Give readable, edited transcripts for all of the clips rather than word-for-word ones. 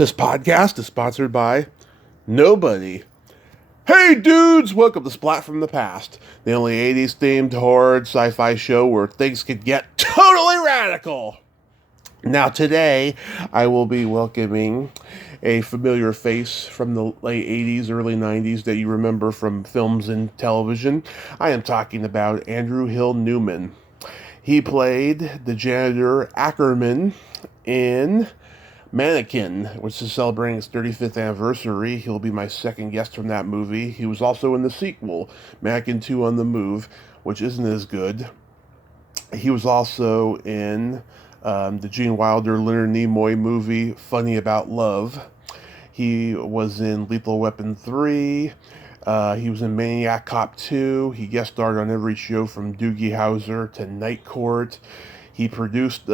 This podcast is sponsored by nobody. Hey dudes, welcome to Splat from the Past, the only 80s themed horror sci-fi show where things could get totally radical. Now today, I will be welcoming a familiar face from the late 80s, early 90s that you remember from films and television. I am talking about Andrew Hill Newman. He played the janitor Ackerman in Mannequin, which is celebrating its 35th anniversary. He'll be my second guest from that movie. He was also in the sequel, Mannequin 2 on the Move, which isn't as good. He was also in the Gene Wilder, Leonard Nimoy movie, Funny About Love. He was in Lethal Weapon 3. He was in Maniac Cop2. He guest starred on every show from Doogie Howser to Night Court. He produced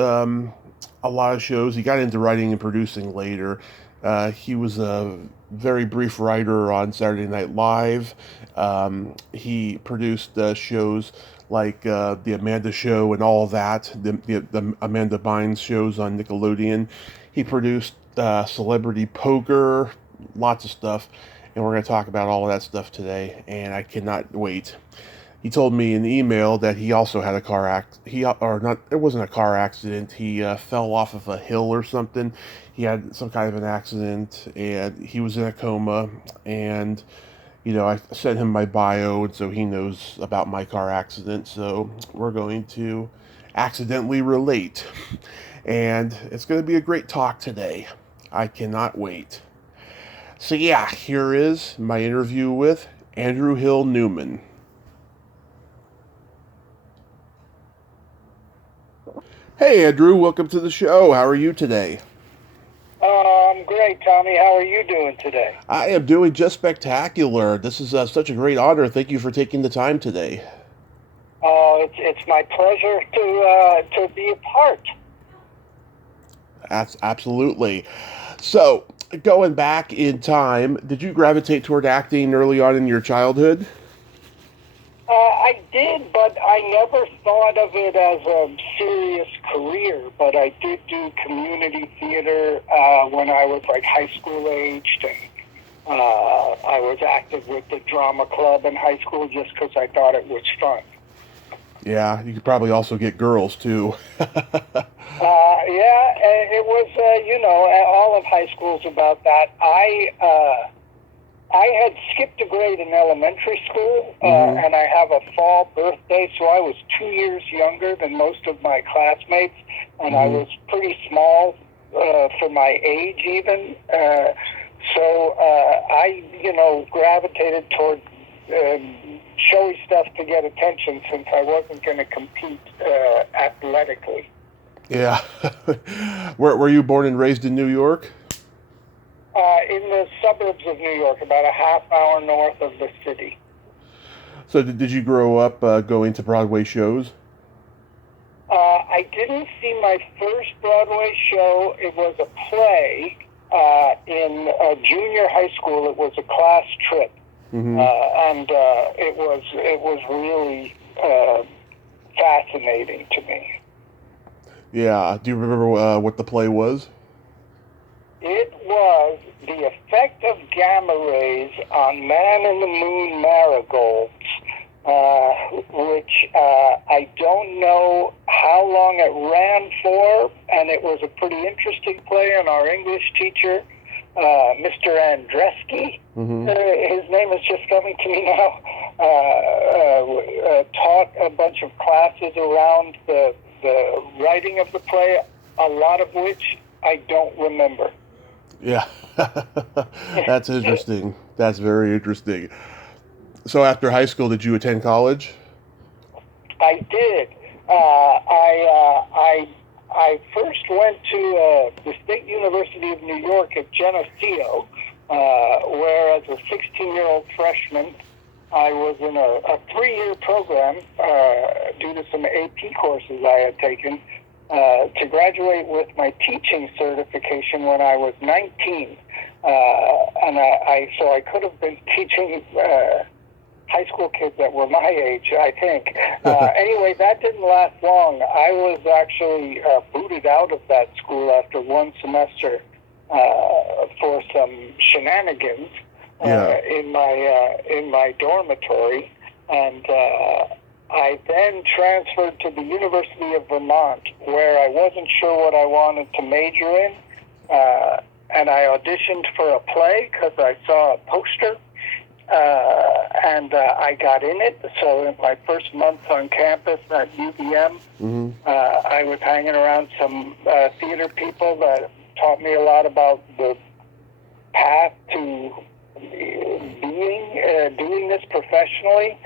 a lot of shows. He got into writing and producing later. He was a very brief writer on Saturday Night Live. He produced shows like The Amanda Show and all of that, the Amanda Bynes shows on Nickelodeon. He produced Celebrity Poker, lots of stuff, and we're going to talk about all of that stuff today, and I cannot wait. He told me in the email that he also had a car accident. It wasn't a car accident. He fell off of a hill or something. He had some kind of an accident, and he was in a coma. And, I sent him my bio, and so he knows about my car accident. So we're going to accidentally relate. And it's going to be a great talk today. I cannot wait. So yeah, here is my interview with Andrew Hill Newman. Hey, Andrew, welcome to the show. How are you today? I'm great, Tommy. How are you doing today? I am doing just spectacular. This is such a great honor. Thank you for taking the time today. It's my pleasure to be a part. That's absolutely. So, going back in time, did you gravitate toward acting early on in your childhood? I did, but I never thought of it as a serious career. But I did do community theater when I was like high school aged, and I was active with the drama club in high school just because I thought it was fun. Yeah, you could probably also get girls too. Yeah, it was, all of high school's about that. I had skipped a grade in elementary school, and I have a fall birthday, so I was 2 years younger than most of my classmates, and I was pretty small for my age even. So I, gravitated toward showy stuff to get attention since I wasn't going to compete athletically. Yeah. Were you born and raised in New York? In the suburbs of New York, about a half hour north of the city. So did you grow up going to Broadway shows? I didn't see my first Broadway show. It was a play in junior high school. It was a class trip, and it was really fascinating to me. Yeah. Do you remember what the play was? It was the effect of gamma rays on man in the moon marigolds, which I don't know how long it ran for, and it was a pretty interesting play, and our English teacher, Mr. Andreski, his name is just coming to me now, taught a bunch of classes around the writing of the play, a lot of which I don't remember. Yeah, that's interesting. That's very interesting. So after high school, did you attend college? I did. I first went to the State University of New York at Geneseo, where as a 16-year-old freshman, I was in a 3-year program due to some AP courses I had taken to graduate with my teaching certification when I was 19. And so I could have been teaching high school kids that were my age, I think. Anyway, that didn't last long. I was actually booted out of that school after one semester for some shenanigans in my dormitory, and I then transferred to the University of Vermont, where I wasn't sure what I wanted to major in, and I auditioned for a play because I saw a poster, and I got in it. So in my first month on campus at UVM, I was hanging around some theater people that taught me a lot about the path to doing this professionally.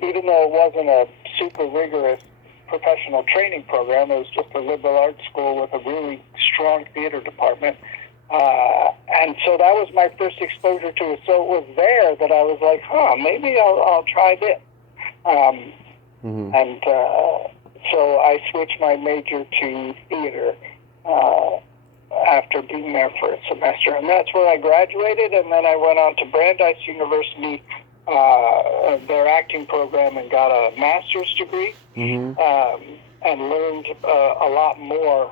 Even though it wasn't a super rigorous professional training program, it was just a liberal arts school with a really strong theater department. And so that was my first exposure to it. So it was there that I was like, maybe I'll try this. And so I switched my major to theater after being there for a semester. And that's where I graduated, and then I went on to Brandeis University, their acting program, and got a master's degree, and learned a lot more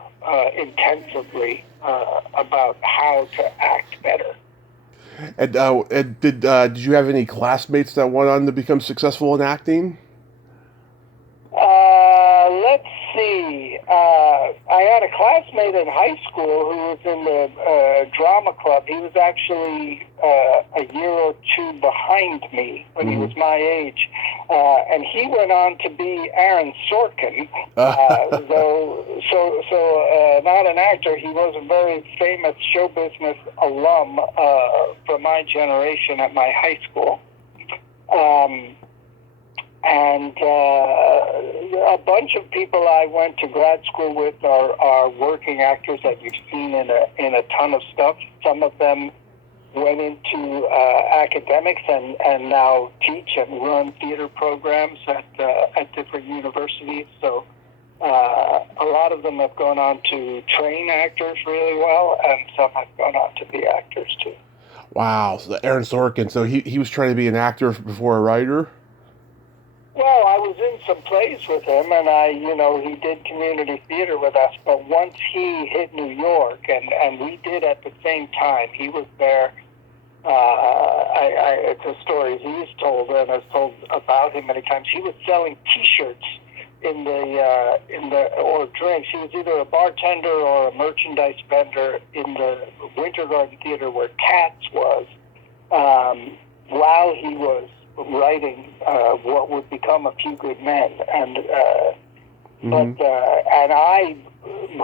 intensively about how to act better. And did you have any classmates that went on to become successful in acting? Let's see. I had a classmate in high school who was in the drama club. He was actually a year or two behind me when he was my age. And he went on to be Aaron Sorkin. So not an actor. He was a very famous show business alum from my generation at my high school. And a bunch of people I went to grad school with are working actors that you've seen in a ton of stuff. Some of them went into academics and now teach and run theater programs at different universities. So a lot of them have gone on to train actors really well, and some have gone on to be actors too. Wow, so Aaron Sorkin. So he was trying to be an actor before a writer? Well, I was in some plays with him, and he did community theater with us, but once he hit New York, and we did at the same time, he was there. It's a story he's told, and has told about him many times. He was selling T-shirts or drinks. He was either a bartender or a merchandise vendor in the Winter Garden Theater where Cats was, while he was writing what would become A Few Good Men, and I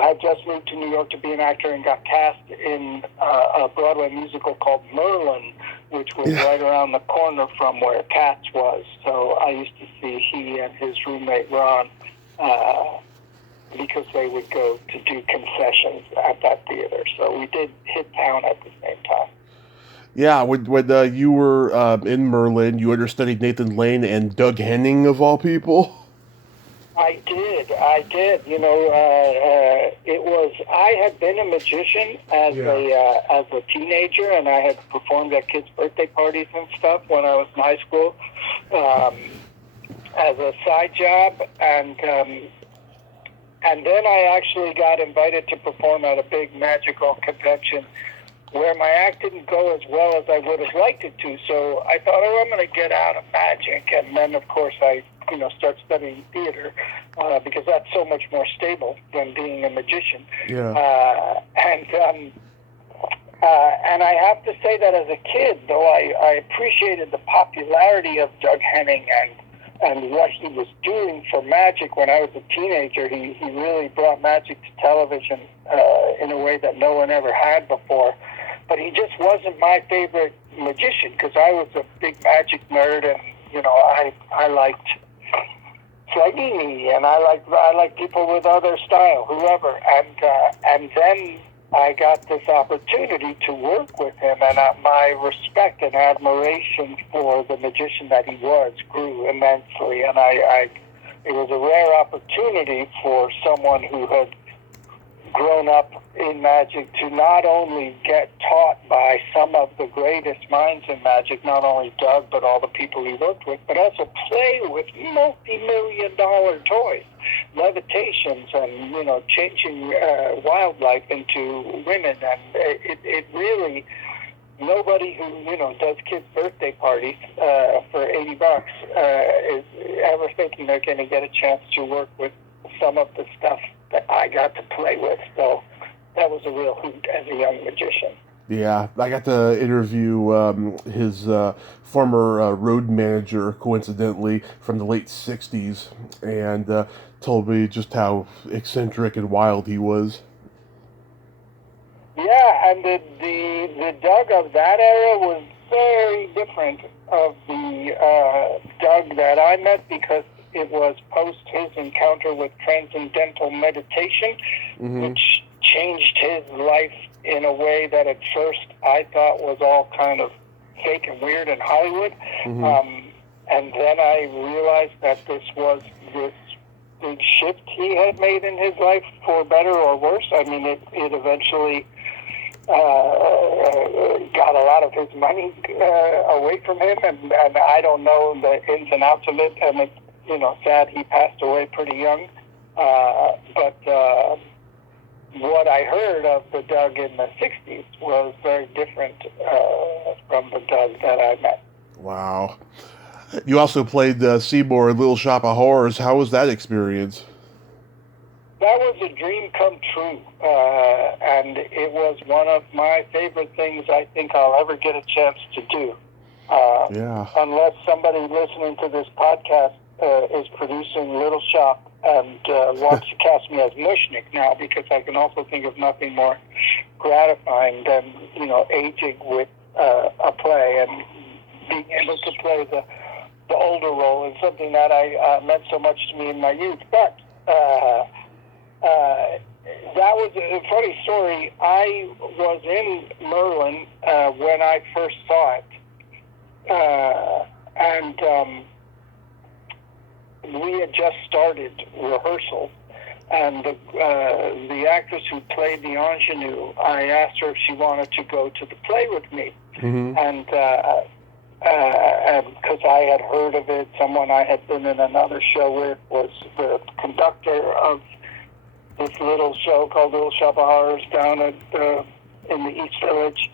had just moved to New York to be an actor and got cast in a Broadway musical called Merlin, which was right around the corner from where Cats was. So I used to see he and his roommate Ron because they would go to do concessions at that theater. So we did hit town at the same time. Yeah, when you were in Merlin, you understudied Nathan Lane and Doug Henning, of all people. I did. I had been a magician as a teenager, and I had performed at kids' birthday parties and stuff when I was in high school as a side job, and then I actually got invited to perform at a big magical convention where my act didn't go as well as I would have liked it to. So I thought, I'm going to get out of magic. And then, of course, I start studying theater because that's so much more stable than being a magician. Yeah. And I have to say that as a kid, though, I appreciated the popularity of Doug Henning and what he was doing for magic when I was a teenager. He really brought magic to television in a way that no one ever had before. But he just wasn't my favorite magician because I was a big magic nerd, and I liked Slagini, and I liked people with other style, whoever. And then I got this opportunity to work with him, and my respect and admiration for the magician that he was grew immensely. And it was a rare opportunity for someone who had grown up in magic to not only get taught by some of the greatest minds in magic, not only Doug, but all the people he worked with, but also play with multi-million-dollar toys, levitations, and, you know, changing wildlife into women. And it really, nobody who, you know, does kids' birthday parties for $80 is ever thinking they're going to get a chance to work with some of the stuff that I got to play with. So that was a real hoot as a young magician. Yeah, I got to interview his former road manager, coincidentally, from the late 60s, and told me just how eccentric and wild he was. Yeah, and the Doug of that era was very different of the Doug that I met, because it was post his encounter with transcendental meditation, which changed his life in a way that at first I thought was all kind of fake and weird in Hollywood. And then I realized that this was this big shift he had made in his life, for better or worse. I mean, it eventually got a lot of his money away from him, and I don't know the ins and outs of it, and it's, you know, sad he passed away pretty young. But what I heard of the Doug in the 60s was very different from the Doug that I met. Wow. You also played Seymour in Little Shop of Horrors. How was that experience? That was a dream come true, and it was one of my favorite things I think I'll ever get a chance to do. Unless somebody listening to this podcast is producing Little Shop and wants to cast me as Mushnik now, because I can also think of nothing more gratifying than, you know, aging with a play and being able to play the older role is something that meant so much to me in my youth. But that was a funny story. I was in Merlin when I first saw it, and we had just started rehearsal, and the actress who played the ingenue, I asked her if she wanted to go to the play with me, and because I had heard of it, someone I had been in another show with was the conductor of this little show called Little Shop of Horrors down at in the East Village.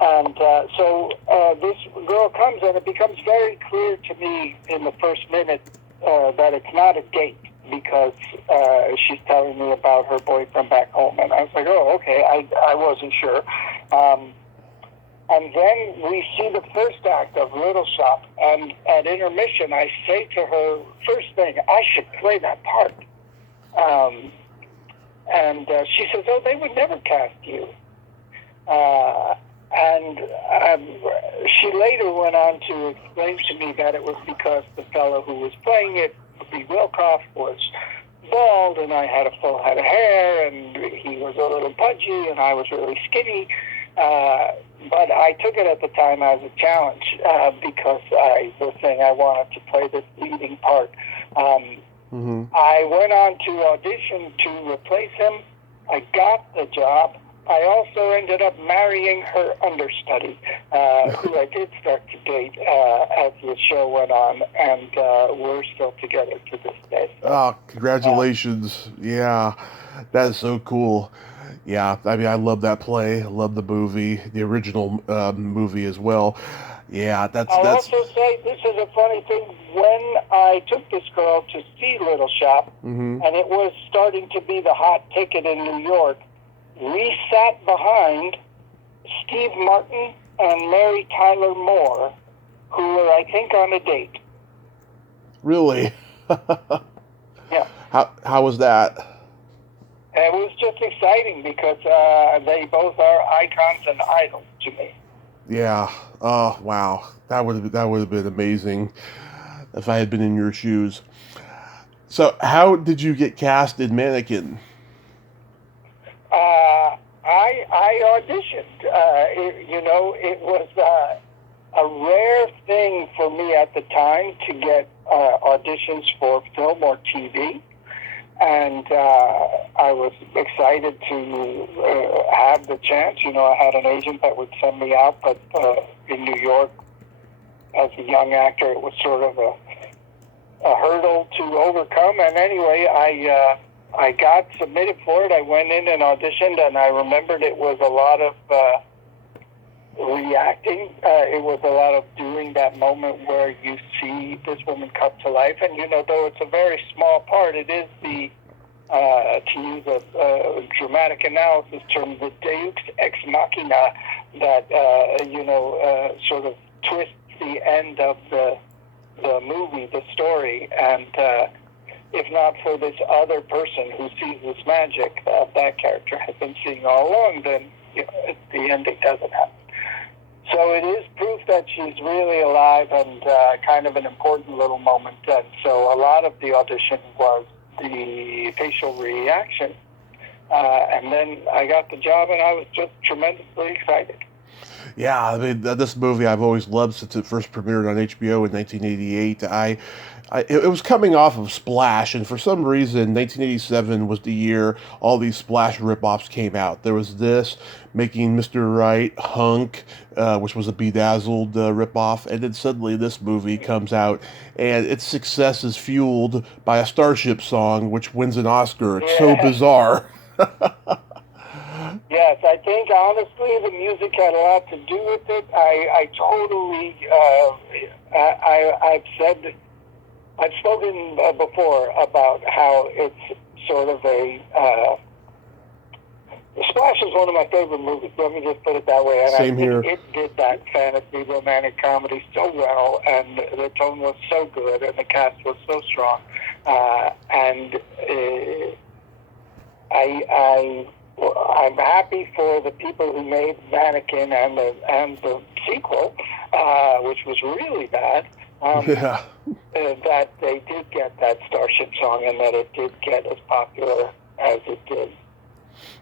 And so this girl comes, and it becomes very clear to me in the first minute that it's not a date, because she's telling me about her boyfriend back home. And I was like, oh, okay, I wasn't sure. And then we see the first act of Little Shop, and at intermission I say to her, first thing, I should play that part. And she says, oh, they would never cast you. And she later went on to explain to me that it was because the fellow who was playing it, B. Wilcoff, was bald, and I had a full head of hair, and he was a little pudgy, and I was really skinny. But I took it at the time as a challenge because I was saying I wanted to play this leading part. I went on to audition to replace him. I got the job. I also ended up marrying her understudy, who I did start to date as the show went on, and we're still together to this day. Oh, congratulations. Yeah, that is so cool. Yeah, I mean, I love that play. I love the movie, the original movie as well. Yeah, that's... I'll also say, this is a funny thing, when I took this girl to see Little Shop, and it was starting to be the hot ticket in New York, we sat behind Steve Martin and Mary Tyler Moore, who were, I think, on a date. Really? Yeah. How was that? It was just exciting because they both are icons and idols to me. Yeah. Oh, wow. That would have been amazing if I had been in your shoes. So, how did you get cast in Mannequin? I auditioned. It was a rare thing for me at the time to get auditions for film or TV. And I was excited to have the chance. I had an agent that would send me out, but in New York, as a young actor, it was sort of a hurdle to overcome. And anyway, I got submitted for it. I went in and auditioned, and I remembered it was a lot of reacting. It was a lot of doing that moment where you see this woman come to life. And, though it's a very small part, it is the, to use a dramatic analysis term, the deus ex machina that, sort of twists the end of the movie, the story. And if not for this other person who sees this magic that character has been seeing all along, then the ending doesn't happen. So it is proof that she's really alive and kind of an important little moment. And so a lot of the audition was the facial reaction. And then I got the job, and I was just tremendously excited. Yeah, I mean, this movie I've always loved since it first premiered on HBO in 1988. It was coming off of Splash, and for some reason, 1987 was the year all these Splash ripoffs came out. There was this, Making Mr. Right, Hunk, which was a Bedazzled ripoff, and then suddenly this movie comes out, and its success is fueled by a Starship song, which wins an Oscar. It's so bizarre. Yes, I think honestly the music had a lot to do with it. I totally, I've spoken before about how it's sort of Splash is one of my favorite movies. Let me just put it that way. And Same here. It did that fantasy romantic comedy so well, and the tone was so good, and the cast was so strong. I'm happy for the people who made Mannequin and the sequel, which was really bad. That they did get that Starship song, and that it did get as popular as it did.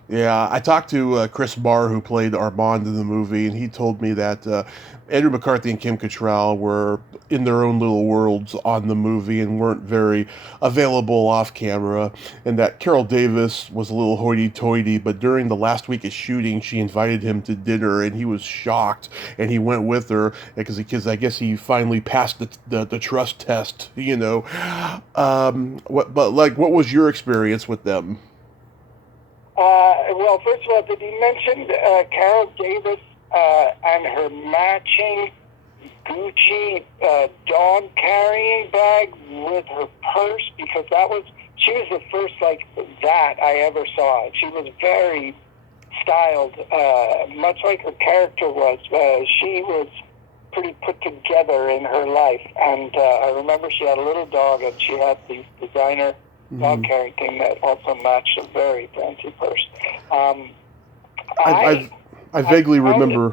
Yeah, I talked to Chris Barr, who played Armand in the movie, and he told me that Andrew McCarthy and Kim Cattrall were in their own little worlds on the movie and weren't very available off camera, and that Carol Davis was a little hoity-toity, but during the last week of shooting, she invited him to dinner, and he was shocked, and he went with her, because I guess he finally passed the trust test, What was your experience with them? Well, first of all, did you mention Carol Davis and her matching Gucci dog carrying bag with her purse? Because she was the first like that I ever saw. She was very styled, much like her character was. She was pretty put together in her life. And I remember she had a little dog, and she had these designer dog carrying thing that also matched a very fancy purse. I vaguely remember.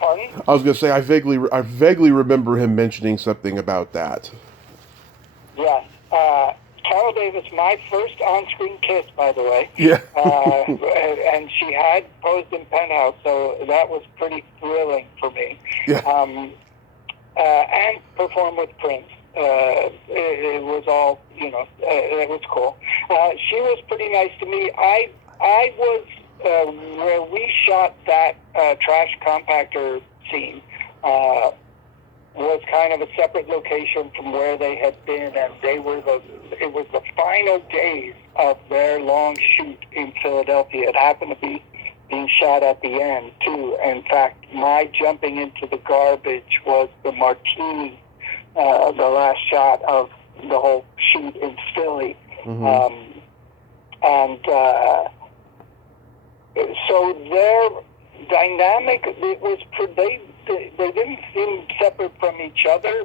Pardon? I was going to say I vaguely remember him mentioning something about that. Yes. Carol Davis, my first on-screen kiss, by the way. Yeah. And she had posed in Penthouse, so that was pretty thrilling for me. Yeah. And performed with Prince. It was all, it was cool. She was pretty nice to me. I was, where we shot that trash compactor scene, was kind of a separate location from where they had been, and it was the final days of their long shoot in Philadelphia. It happened to be being shot at the end, too. In fact, my jumping into the garbage was the martini, the last shot of the whole shoot in Philly. So their dynamic, it was they didn't seem separate from each other.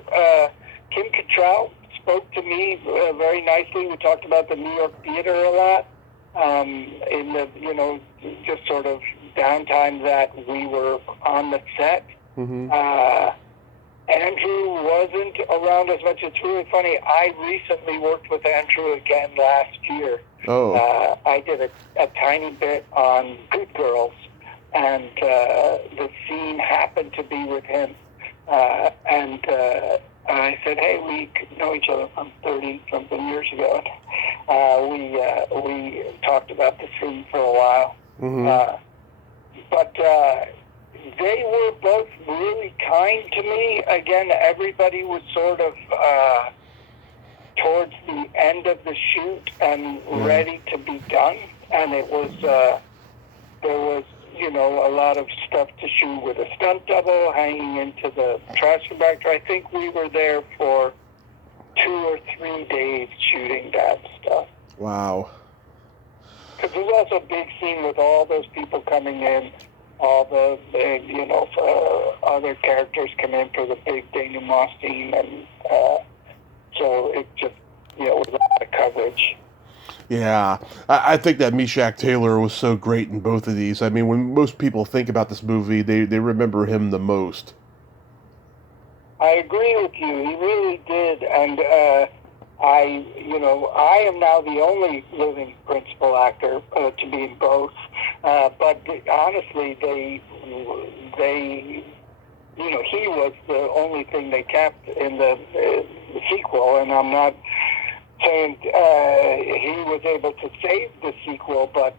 Kim Cattrall spoke to me very nicely. We talked about the New York theater a lot in the just sort of downtime that we were on the set. Andrew wasn't around as much. It's really funny. I recently worked with Andrew again last year. I did a tiny bit on Good Girls, and the scene happened to be with him. And I said, hey, we know each other from 30-something years ago. We talked about the scene for a while. Mm-hmm. But they were both really kind to me. Again, everybody was sort of towards the end of the shoot and ready to be done. And it was, there was, a lot of stuff to shoot with a stunt double hanging into the trash compactor. I think we were there for 2 or 3 days shooting that stuff. Wow. Because there's also a big scene with all those people coming in, all the other characters come in for the big denouement scene, and so it just, was a lot of coverage. Yeah, I think that Meshach Taylor was so great in both of these. I mean, when most people think about this movie, they remember him the most. I agree with you. He really did, and I am now the only living principal actor to be in both. But honestly, they, he was the only thing they kept in the sequel, and I'm not saying he was able to save the sequel, but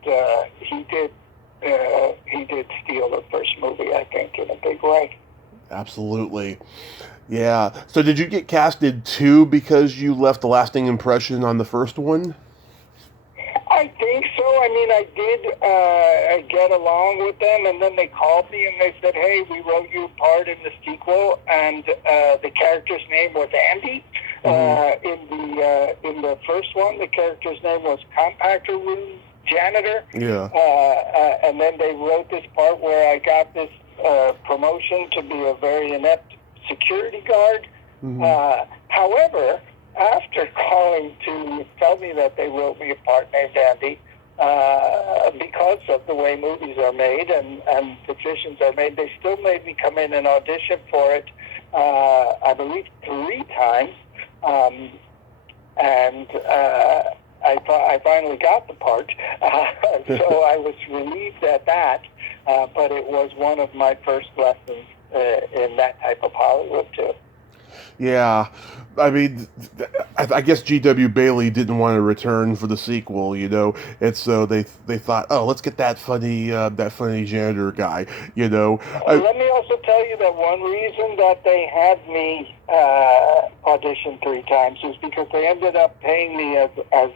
he did steal the first movie, I think, in a big way. Absolutely. Yeah. So did you get casted too because you left a lasting impression on the first one? I think so. I mean, I did get along with them, and then they called me and they said, "Hey, we wrote you a part in the sequel," and the character's name was Andy. In the first one, the character's name was Compactor Room Janitor. Yeah. And then they wrote this part where I got this promotion to be a very inept security guard. However, after calling to tell me that they wrote me a part named Andy, because of the way movies are made and decisions are made, they still made me come in and audition for it, I believe 3 times. And I finally got the part, so I was relieved at that, but it was one of my first lessons in that type of Hollywood, too. Yeah, I mean, I guess G.W. Bailey didn't want to return for the sequel, and so they thought, oh, let's get that funny janitor guy, Let me also tell you that one reason that they had me audition 3 times is because they ended up paying me as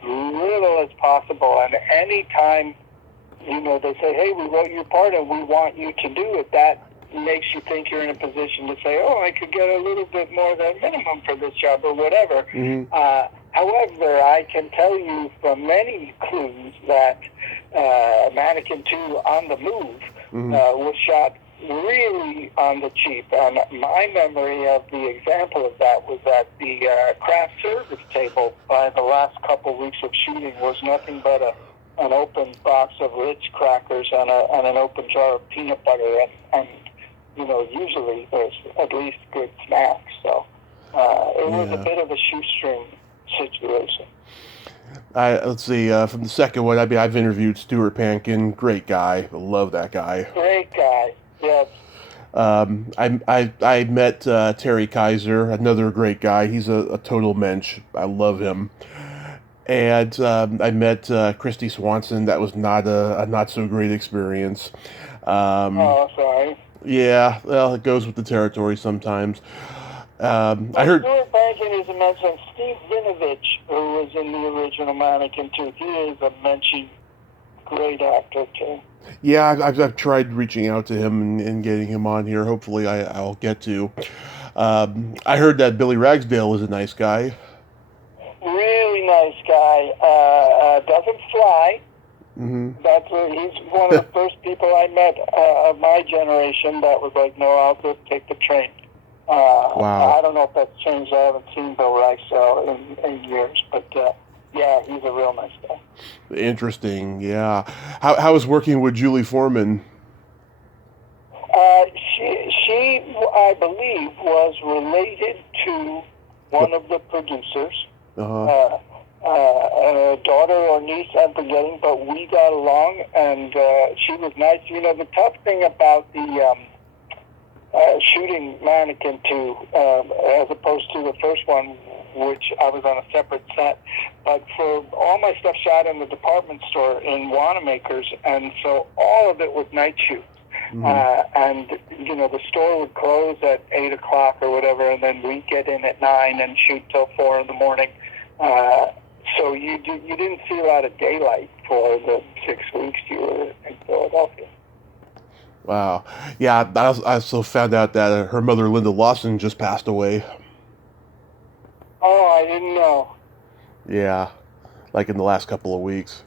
little as possible, and any time, they say, hey, we wrote your part and we want you to do it, that makes you think you're in a position to say, oh, I could get a little bit more than minimum for this job or whatever. However, I can tell you from many clues that Mannequin 2 on the Move was shot really on the cheap. And my memory of the example of that was that the craft service table by the last couple weeks of shooting was nothing but an open box of Ritz crackers and an open jar of peanut butter, and usually there's at least good snacks. So it was a bit of a shoestring situation. Let's see, from the second one, I've interviewed Stuart Pankin, great guy, love that guy. Great guy, yes. I met Terry Kaiser, another great guy. He's a total mensch. I love him. And I met Christy Swanson. That was not a not so great experience. Oh, sorry. Yeah, well, it goes with the territory sometimes. I heard. Stuart Pankin is a mensch, and Steve Vinovich, who was in the original Mannequin too. He is a menschy, great actor too. Yeah, I've tried reaching out to him and getting him on here. Hopefully, I'll get to. I heard that Billy Ragsdale is a nice guy. Really nice guy. Doesn't fly. He's one of the first people I met of my generation that was like, no, I'll just take the train. Wow. I don't know if that's changed. I haven't seen Bill Ragsdale in years, but yeah, he's a real nice guy. Interesting, yeah. How was working with Julie Foreman? She, I believe, was related to one of the producers. Daughter or niece, I'm forgetting, but we got along, and she was nice. The tough thing about the shooting Mannequin 2, as opposed to the first one, which I was on a separate set. But for all my stuff shot in the department store in Wanamaker's, and so all of it was night shoots. And, the store would close at 8 o'clock or whatever, and then we'd get in at 9 and shoot till 4 in the morning. So you didn't see a lot of daylight for the 6 weeks you were in Philadelphia. Wow. Yeah, I also found out that her mother, Linda Lawson, just passed away. Oh, I didn't know. Yeah, like in the last couple of weeks.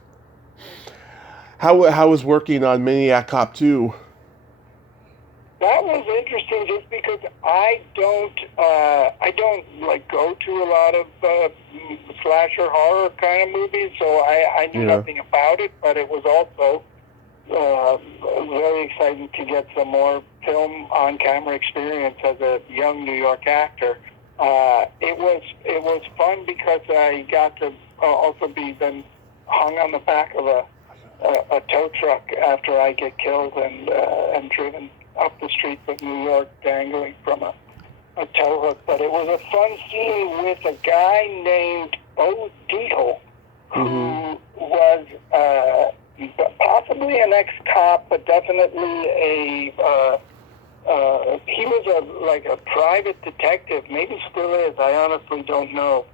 How was working on Maniac Cop2? That was interesting, just because I don't like go to a lot of slasher horror kind of movies, so I knew nothing about it. But it was also very exciting to get some more film on camera experience as a young New York actor. It was fun because I got to also be then hung on the back of a tow truck after I get killed and driven up the streets of New York dangling from a tow hook. But it was a fun scene with a guy named Bo Dietl, who was possibly an ex-cop, but definitely he was a private detective, maybe still is, I honestly don't know,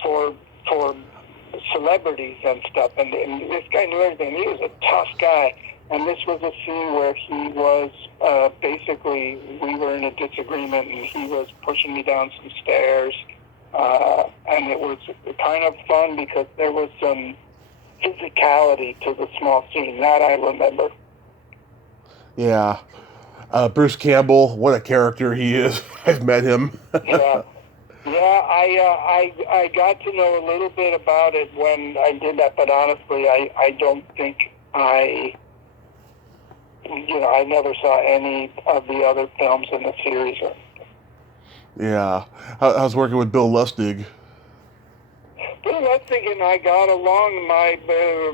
for celebrities and stuff. And this guy knew everything. He was a tough guy. And this was a scene where he was basically, we were in a disagreement, and he was pushing me down some stairs. And it was kind of fun because there was some physicality to the small scene. That I remember. Yeah. Bruce Campbell, what a character he is. I've met him. Yeah, I got to know a little bit about it when I did that, but honestly, I don't think I never saw any of the other films in the series. Yeah. I was working with Bill Lustig. Bill Lustig and I got along. My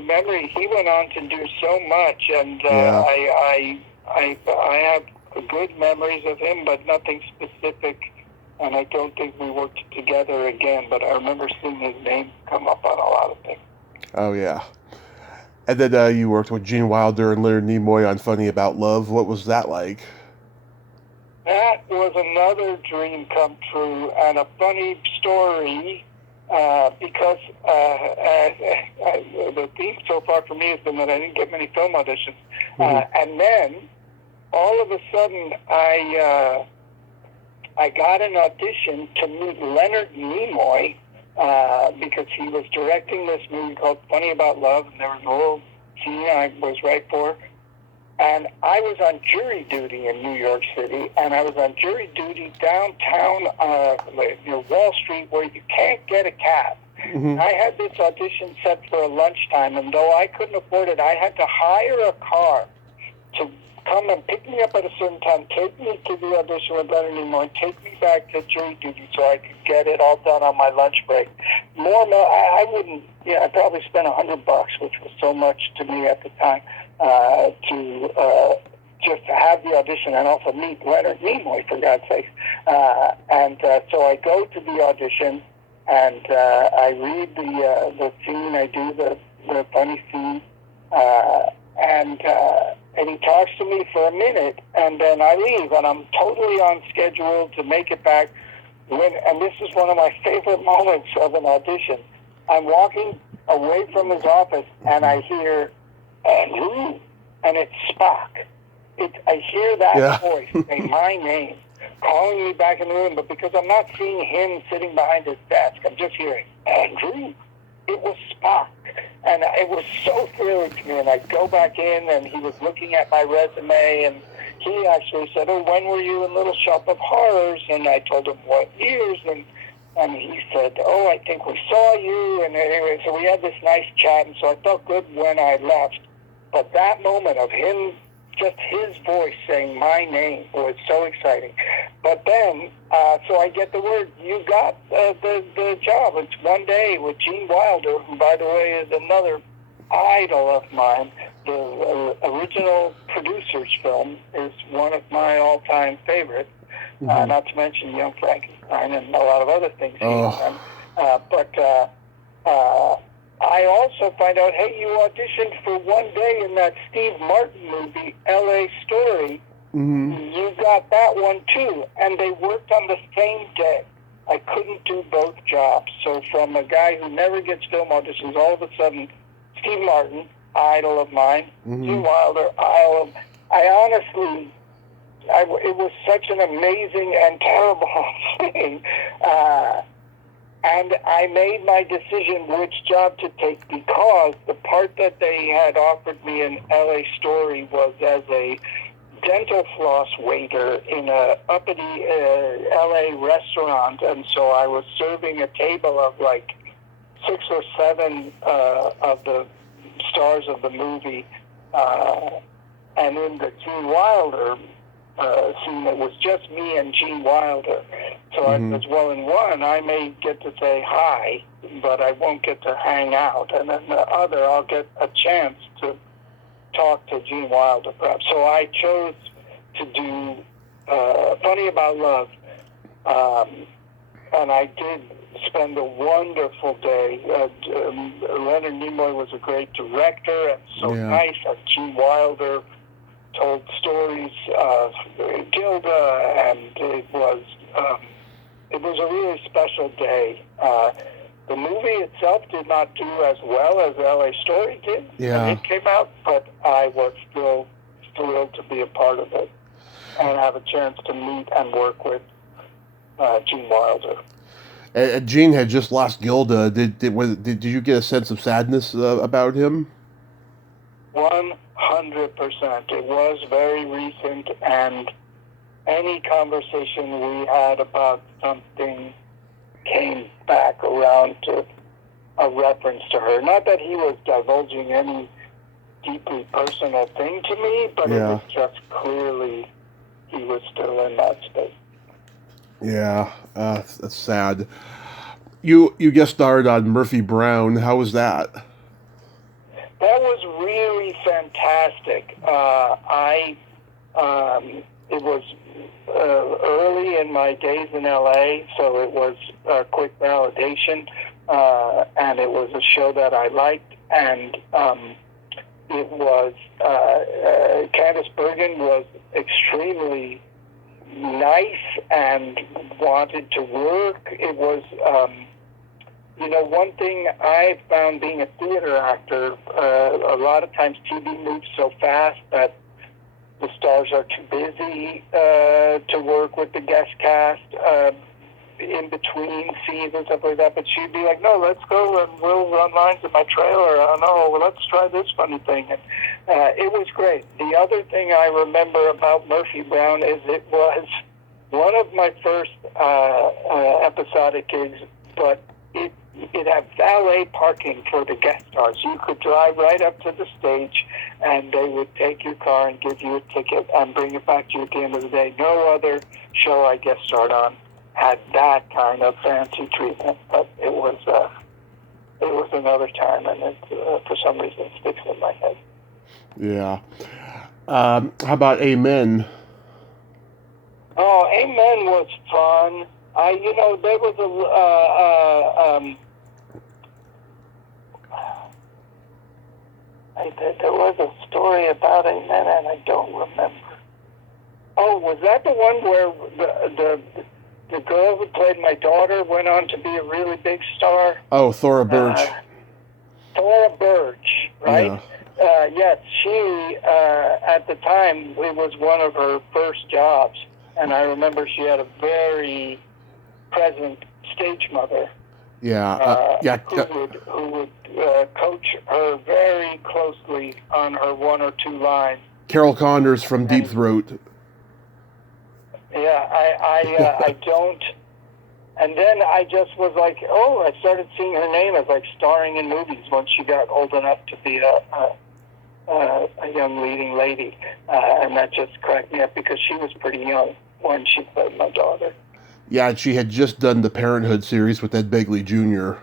memory, he went on to do so much, and I have good memories of him, but nothing specific, and I don't think we worked together again, but I remember seeing his name come up on a lot of things. Oh, yeah. And then you worked with Gene Wilder and Leonard Nimoy on Funny About Love. What was that like? That was another dream come true, and a funny story, because the theme so far for me has been that I didn't get many film auditions. And then, all of a sudden, I got an audition to meet Leonard Nimoy, because he was directing this movie called Funny About Love, and there was a little scene I was right for. And I was on jury duty in New York City, and I was on jury duty downtown near Wall Street, where you can't get a cab. I had this audition set for a lunchtime, and though I couldn't afford it, I had to hire a car to come and pick me up at a certain time, take me to the audition with Leonard Nimoy, take me back to jury duty so I could get it all done on my lunch break. I wouldn't, I probably spent $100, which was so much to me at the time, to just have the audition and also meet Leonard Nimoy, for God's sake. So I go to the audition, and I read the scene, I do the funny scene, and he talks to me for a minute, and then I leave, and I'm totally on schedule to make it back. And this is one of my favorite moments of an audition. I'm walking away from his office, and I hear, Andrew, and it's Spock. I hear that voice say my name, calling me back in the room, but because I'm not seeing him sitting behind his desk, I'm just hearing, Andrew. It was Spock. And it was so thrilling to me. And I go back in, and he was looking at my resume, and he actually said, when were you in Little Shop of Horrors? And I told him what years, and he said, I think we saw you. And anyway, so we had this nice chat, and so I felt good when I left. But that moment of him, just his voice saying my name was so exciting. But then, so I get the word, you got the job. It's one day with Gene Wilder, who, by the way, is another idol of mine. The original producer's film is one of my all-time favorites. not to mention Young Frankenstein and a lot of other things he's done. I also find out, hey, you auditioned for one day in that Steve Martin movie, L.A. Story. You got that one too, and they worked on the same day. I couldn't do both jobs. So from a guy who never gets film auditions, all of a sudden, Steve Martin, idol of mine, Gene Wilder, idol of... it was such an amazing and terrible thing. And I made my decision which job to take, because the part that they had offered me in L.A. Story was as a dental floss waiter in a uppity L.A. restaurant. And so I was serving a table of like 6 or 7 of the stars of the movie. And in the Gene Wilder scene, it was just me and Gene Wilder. So as well in one, I may get to say hi, but I won't get to hang out. And then the other, I'll get a chance to talk to Gene Wilder, perhaps. So I chose to do Funny About Love. And I did spend a wonderful day. Leonard Nimoy was a great director and so nice. And Gene Wilder told stories of Gilda, and it was a really special day. The movie itself did not do as well as L.A. Story did when it came out, but I was still thrilled to be a part of it and have a chance to meet and work with Gene Wilder. Gene had just lost Gilda. Did you get a sense of sadness about him? 100%. It was very recent, and any conversation we had about something came back around to a reference to her. Not that he was divulging any deeply personal thing to me, but it was just clearly he was still in that state. Yeah, that's sad. You guest starred on Murphy Brown. How was that? That was really fantastic. It was early in my days in LA, so it was a quick validation, and it was a show that I liked, and it was, Candice Bergen was extremely nice and wanted to work. It was, one thing I found being a theater actor, a lot of times TV moves so fast that the stars are too busy to work with the guest cast in between scenes and stuff like that. But she'd be like, no, let's go and we'll run lines in my trailer. No, well, let's try this funny thing. And it was great. The other thing I remember about Murphy Brown is it was one of my first episodic gigs, but it had valet parking for the guest stars. You could drive right up to the stage, and they would take your car and give you a ticket and bring it back to you at the end of the day. No other show I guest starred on had that kind of fancy treatment, but it was another time, and it for some reason sticks in my head. Yeah. How about Amen? Oh, Amen was fun. There was there was a story about Amen, and I don't remember. Oh, was that the one where the girl who played my daughter went on to be a really big star? Oh, Thora Birch. Thora Birch, right? Yeah. Yes, she, at the time, it was one of her first jobs. And I remember she had a very present stage mother. Yeah. Who would coach her very closely on her one or two lines. Carol Connors from Deep Throat. Yeah, I don't. And then I just was like, I started seeing her name as like starring in movies once she got old enough to be a young leading lady. And that just cracked me up because she was pretty young when she played my daughter. Yeah, she had just done the Parenthood series with Ed Begley Jr.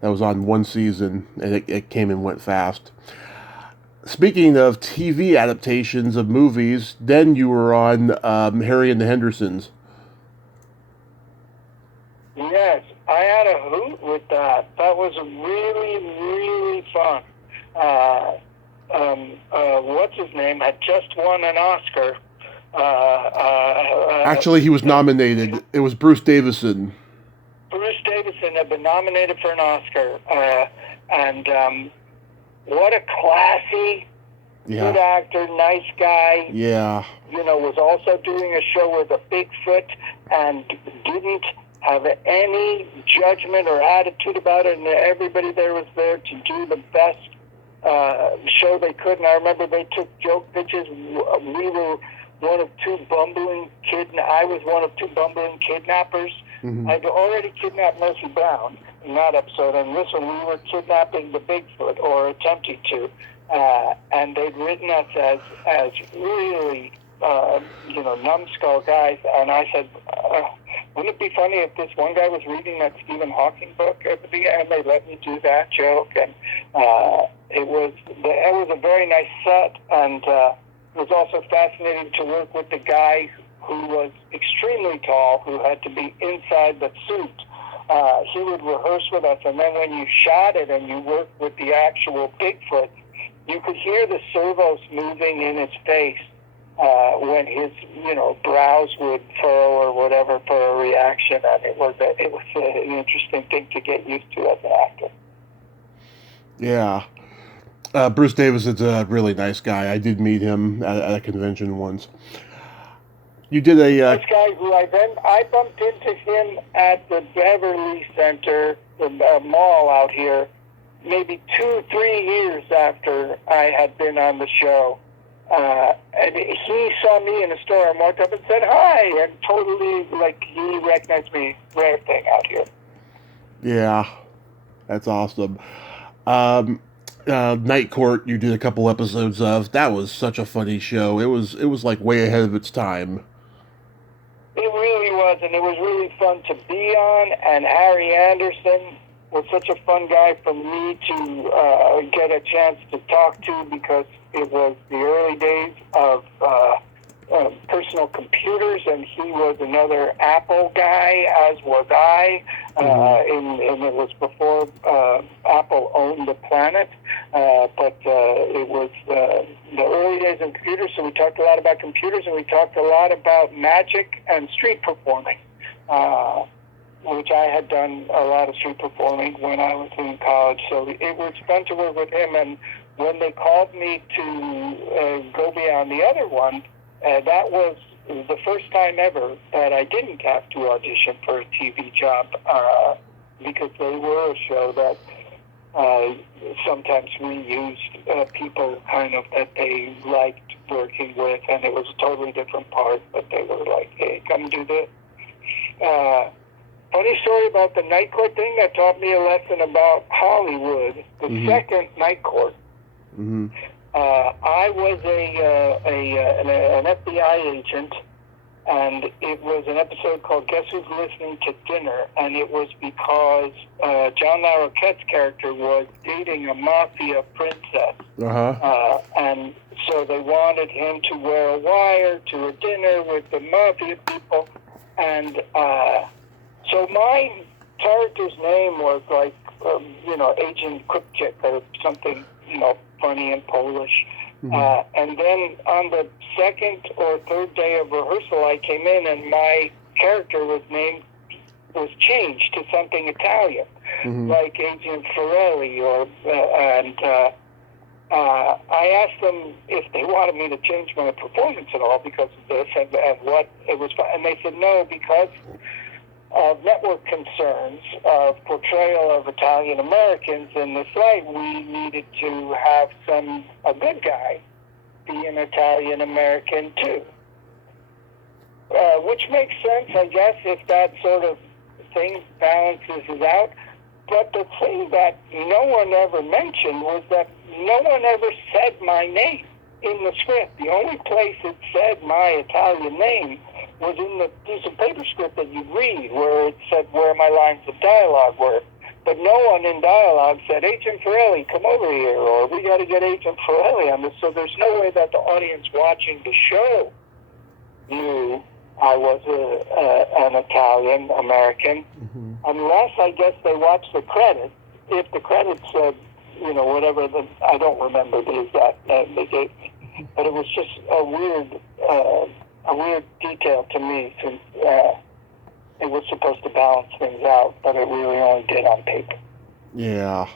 That was on one season, and it came and went fast. speaking of TV adaptations of movies, then you were on Harry and the Hendersons. Yes, I had a hoot with that. That was really, really fun. What's his name had just won an Oscar. Actually, he was nominated. It was Bruce Davison. Bruce Davison had been nominated for an Oscar. And what a classy, good actor, nice guy. Yeah. You know, was also doing a show with a Bigfoot and didn't have any judgment or attitude about it, and everybody there was there to do the best show they could. And I remember they took joke pitches. We were one of two bumbling I was one of two bumbling kidnappers. Mm-hmm. I'd already kidnapped Mercy Brown in that episode, and this one we were kidnapping the Bigfoot, or attempting to. And they'd written us as really, numbskull guys. And I said, wouldn't it be funny if this one guy was reading that Stephen Hawking book at the beginning, and they let me do that joke? And it was a very nice set, and it was also fascinating to work with the guy who was extremely tall, who had to be inside the suit. He would rehearse with us, and then when you shot it and you worked with the actual Bigfoot, you could hear the servos moving in his face when his, brows would furrow or whatever for a reaction, and it was an interesting thing to get used to as an actor. Yeah. Bruce Davison's a really nice guy. I did meet him at a convention once. You did a... This guy who I bumped into him at the Beverly Center, the mall out here, maybe 2-3 years after I had been on the show. And he saw me in the store and walked up and said hi, and totally, he recognized me. Rare thing out here. Yeah, that's awesome. Night Court, you did a couple episodes of. That was such a funny show. It was like way ahead of its time. It really was, and it was really fun to be on, and Harry Anderson was such a fun guy for me to get a chance to talk to, because it was the early days of personal computers, and he was another Apple guy, as was I, and it was before Apple owned the planet, but it was the early days of computers, so we talked a lot about computers, and we talked a lot about magic and street performing, which I had done a lot of street performing when I was in college, so it was fun to work with him. And when they called me to go be on the other one, that was the first time ever that I didn't have to audition for a TV job, because they were a show that sometimes we used people kind of that they liked working with, and it was a totally different part, but they were like, hey, come do this. Funny story about the Night Court thing that taught me a lesson about Hollywood. The second Night Court, I was an FBI agent, and it was an episode called Guess Who's Listening to Dinner, and it was because John Larroquette's character was dating a mafia princess. And so they wanted him to wear a wire to a dinner with the mafia people, and so my character's name was like, Agent Kupchik or something, funny in Polish. And then on the second or third day of rehearsal, I came in and my character was changed to something Italian, like Agent Ferrelli, I asked them if they wanted me to change my performance at all because of this and what it was, and they said no, because of network concerns of portrayal of Italian Americans in this light, we needed to have a good guy be an Italian American too. Which makes sense, I guess, if that sort of thing balances out. But the thing that no one ever mentioned was that no one ever said my name in the script. The only place it said my Italian name was in the piece of paper script that you read, where it said where my lines of dialogue were. but no one in dialogue said, Agent Forelli, come over here, or we got to get Agent Forelli on this. So there's no way that the audience watching the show knew I was an Italian American, unless I guess they watched the credits. If the credits said, whatever, I don't remember the exact name they gave me, but it was just a weird detail to me, since it was supposed to balance things out, but it really only did on paper. Yeah.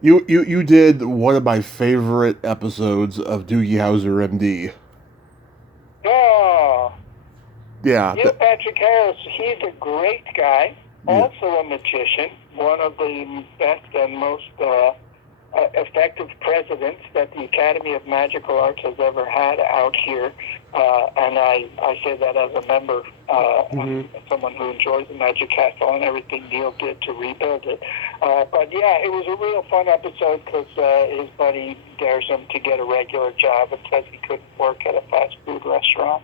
You did one of my favorite episodes of Doogie Howser, MD. Oh. Yeah. Neil Patrick Harris, he's a great guy, also a magician, one of the best and most effective presidents that the Academy of Magical Arts has ever had out here. And I say that as a member, and someone who enjoys the Magic Castle and everything Neil did to rebuild it. But yeah, it was a real fun episode because his buddy dares him to get a regular job and says he couldn't work at a fast food restaurant.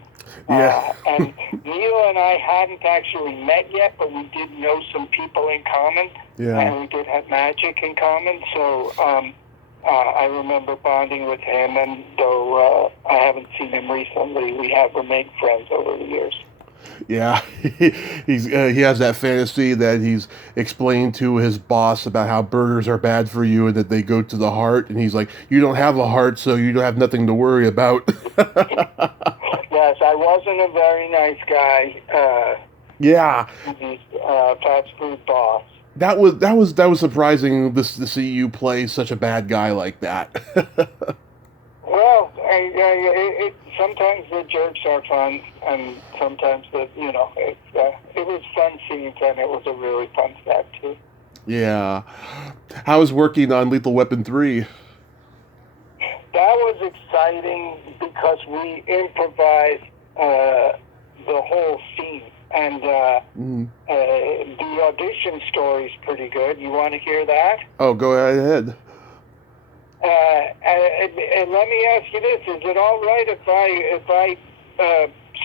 Yeah. And Neil and I hadn't actually met yet, but we did know some people in common. Yeah. And we did have magic in common, so I remember bonding with him, and though I haven't seen him recently, we have remained friends over the years. Yeah, he has that fantasy that he's explained to his boss about how burgers are bad for you and that they go to the heart, and he's like, you don't have a heart, so you don't have nothing to worry about. Yes, I wasn't a very nice guy. Yeah. Fast food boss. That was surprising to see you play such a bad guy like that. Well, sometimes the jerks are fun, and sometimes it was fun scenes, and it was a really fun set too. Yeah. How was working on Lethal Weapon 3? That was exciting because we improvised the whole scene. And the audition story is pretty good. You want to hear that? Oh, go ahead. And let me ask you this: is it all right if I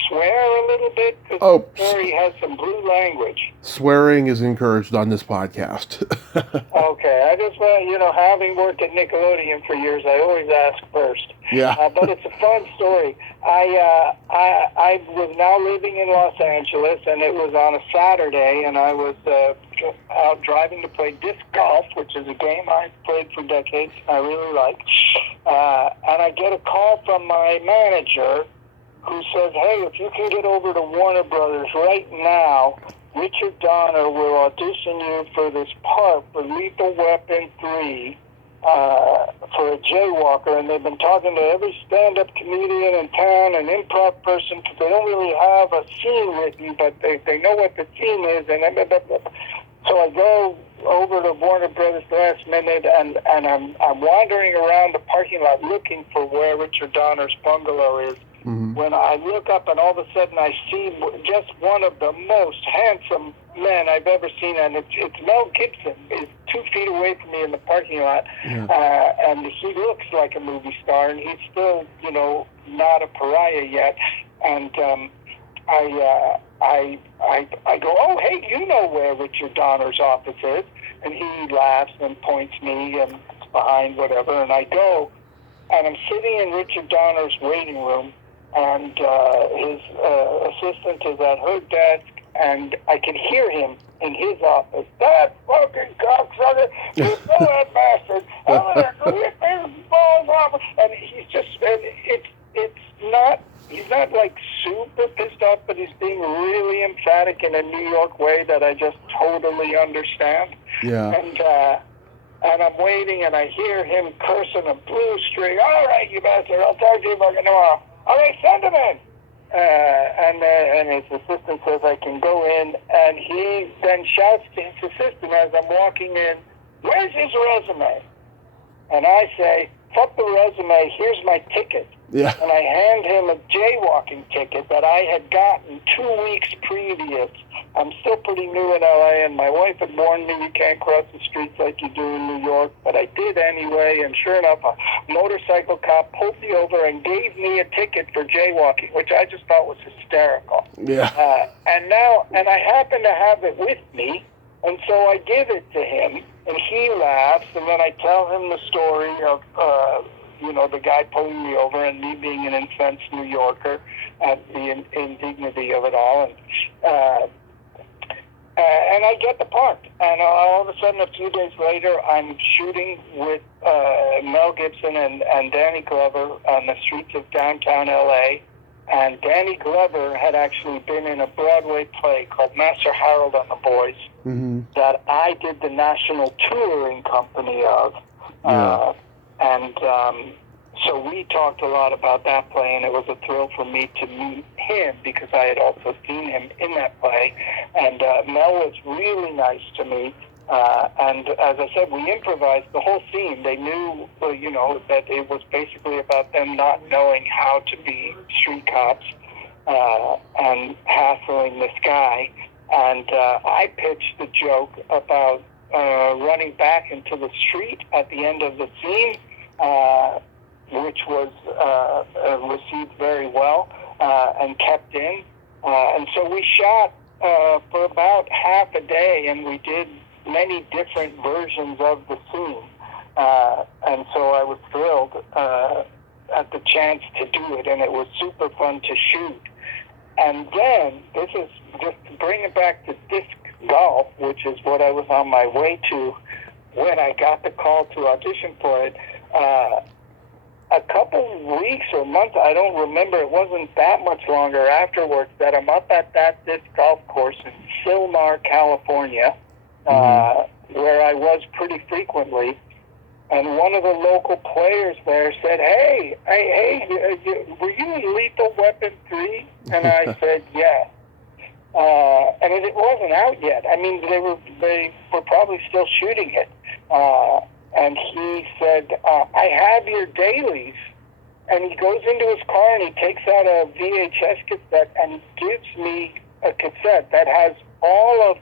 swear a little bit? Because the story has some blue language. Swearing is encouraged on this podcast. Okay, I just want having worked at Nickelodeon for years, I always ask first. Yeah. But it's a fun story. I was now living in Los Angeles, and it was on a Saturday, and I was out driving to play disc golf, which is a game I've played for decades, I really like. And I get a call from my manager who says, hey, if you can get over to Warner Brothers right now, Richard Donner will audition you for this part for Lethal Weapon 3 for a jaywalker, and they've been talking to every stand-up comedian in town and improv person because they don't really have a scene with you, but they know what the scene is. And so I go over to Warner Brothers last minute, and I'm wandering around the parking lot looking for where Richard Donner's bungalow is. When I look up, and all of a sudden I see just one of the most handsome men I've ever seen, and it's Mel Gibson. He's 2 feet away from me in the parking lot, and he looks like a movie star, and he's still, not a pariah yet. And I go, oh, hey, you know where Richard Donner's office is? And he laughs and points me, and it's behind whatever, and I go, and I'm sitting in Richard Donner's waiting room, and his assistant is at her desk, and I can hear him in his office. That fucking cocksucker! You know that bastard! And he's just, it's not, he's not like super pissed off, but he's being really emphatic in a New York way that I just totally understand. Yeah. And I'm waiting, and I hear him cursing a blue string. All right, you bastard, I'll talk to you about it tomorrow. All right, send him in. And his assistant says I can go in, and he then shouts to his assistant as I'm walking in, where's his resume? And I say, fuck the resume, here's my ticket. Yeah. And I hand him a jaywalking ticket that I had gotten 2 weeks previous. I'm still pretty new in LA, and my wife had warned me you can't cross the streets like you do in New York, but I did anyway, and sure enough, a motorcycle cop pulled me over and gave me a ticket for jaywalking, which I just thought was hysterical. Yeah. And I happen to have it with me, And so I give it to him, and he laughs, and then I tell him the story of, the guy pulling me over and me being an incensed New Yorker at the indignity of it all. And I get the part. And all of a sudden, a few days later, I'm shooting with Mel Gibson and Danny Glover on the streets of downtown L.A., and Danny Glover had actually been in a Broadway play called Master Harold and the Boys that I did the national touring company of. Yeah. So we talked a lot about that play, and it was a thrill for me to meet him because I had also seen him in that play. And Mel was really nice to me. And as I said, we improvised the whole scene. They knew, that it was basically about them not knowing how to be street cops and hassling this guy. And I pitched the joke about running back into the street at the end of the scene, which was received very well and kept in. And so we shot for about half a day, and we did many different versions of the scene. And so I was thrilled at the chance to do it, and it was super fun to shoot. And then, this is just to bring it back to disc golf, which is what I was on my way to when I got the call to audition for it. A couple weeks or months, I don't remember, it wasn't that much longer afterwards, that I'm up at that disc golf course in Silmar, California, where I was pretty frequently. And one of the local players there said, hey, were you in Lethal Weapon 3? And I said, yeah. And it wasn't out yet. I mean, they were probably still shooting it. And he said, I have your dailies. And he goes into his car and he takes out a VHS cassette and he gives me a cassette that has all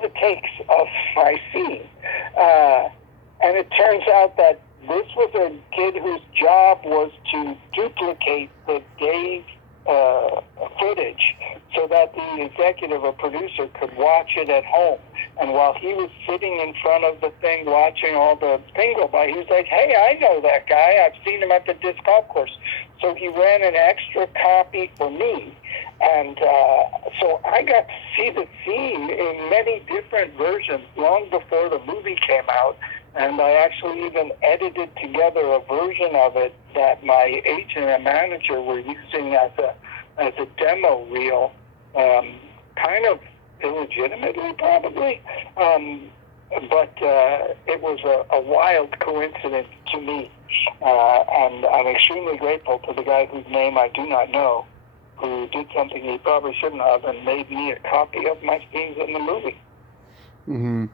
the takes of my scene. And it turns out that this was a kid whose job was to duplicate the Dave footage so that the executive or producer could watch it at home. And while he was sitting in front of the thing watching all the thing go by, he was like, hey, I know that guy. I've seen him at the disc golf course. So he ran an extra copy for me. And so I got to see the scene in many different versions long before the movie came out. And I actually even edited together a version of it that my agent and manager were using as a demo reel, kind of illegitimately probably. But it was a wild coincidence to me. And I'm extremely grateful to the guy whose name I do not know, who did something he probably shouldn't have and made me a copy of my scenes in the movie. Mm-hmm.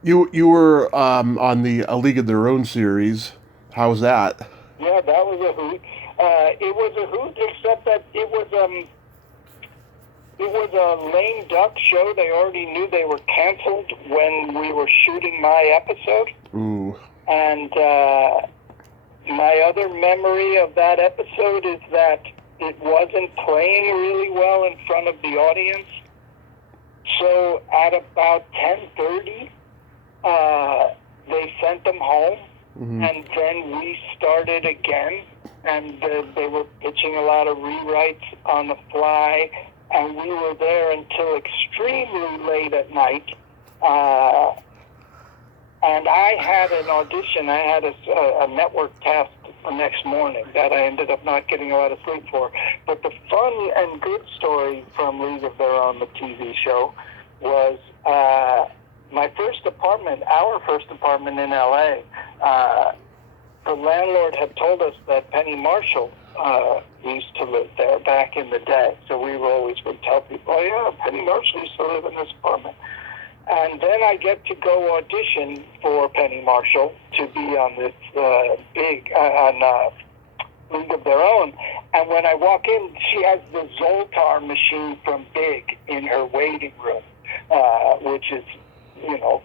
You were on the A League of Their Own series. How was that? Yeah, that was a hoot. It was a hoot, except that it was a lame duck show. They already knew they were canceled when we were shooting my episode. Ooh. And my other memory of that episode is that it wasn't playing really well in front of the audience. So at about 10:30, they sent them home, and then we started again, and they were pitching a lot of rewrites on the fly, and we were there until extremely late at night. And I had an audition. I had a network test the next morning that I ended up not getting a lot of sleep for. But the fun and good story from League of Their Own, the TV show, was my first apartment, our first apartment in L.A., the landlord had told us that Penny Marshall used to live there back in the day. So we would tell people, oh, yeah, Penny Marshall used to live in this apartment. And then I get to go audition for Penny Marshall to be on this League of Their Own. And when I walk in, she has the Zoltar machine from Big in her waiting room, which is, a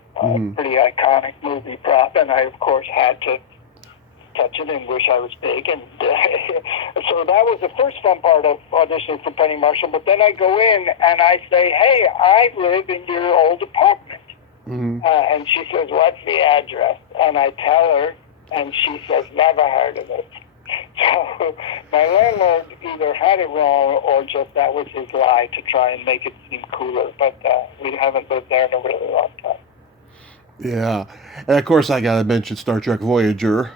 pretty iconic movie prop. And I, of course, had to touch it and wish I was Big and So that was the first fun part of auditioning for Penny Marshall. But then I go in and I say, hey, I live in your old apartment. Mm-hmm. And she says, what's the address? And I tell her, and she says, never heard of it. So my landlord either had it wrong or just that was his lie to try and make it seem cooler. But we haven't lived there in a really long time. Yeah. And of course, I got to mention Star Trek Voyager.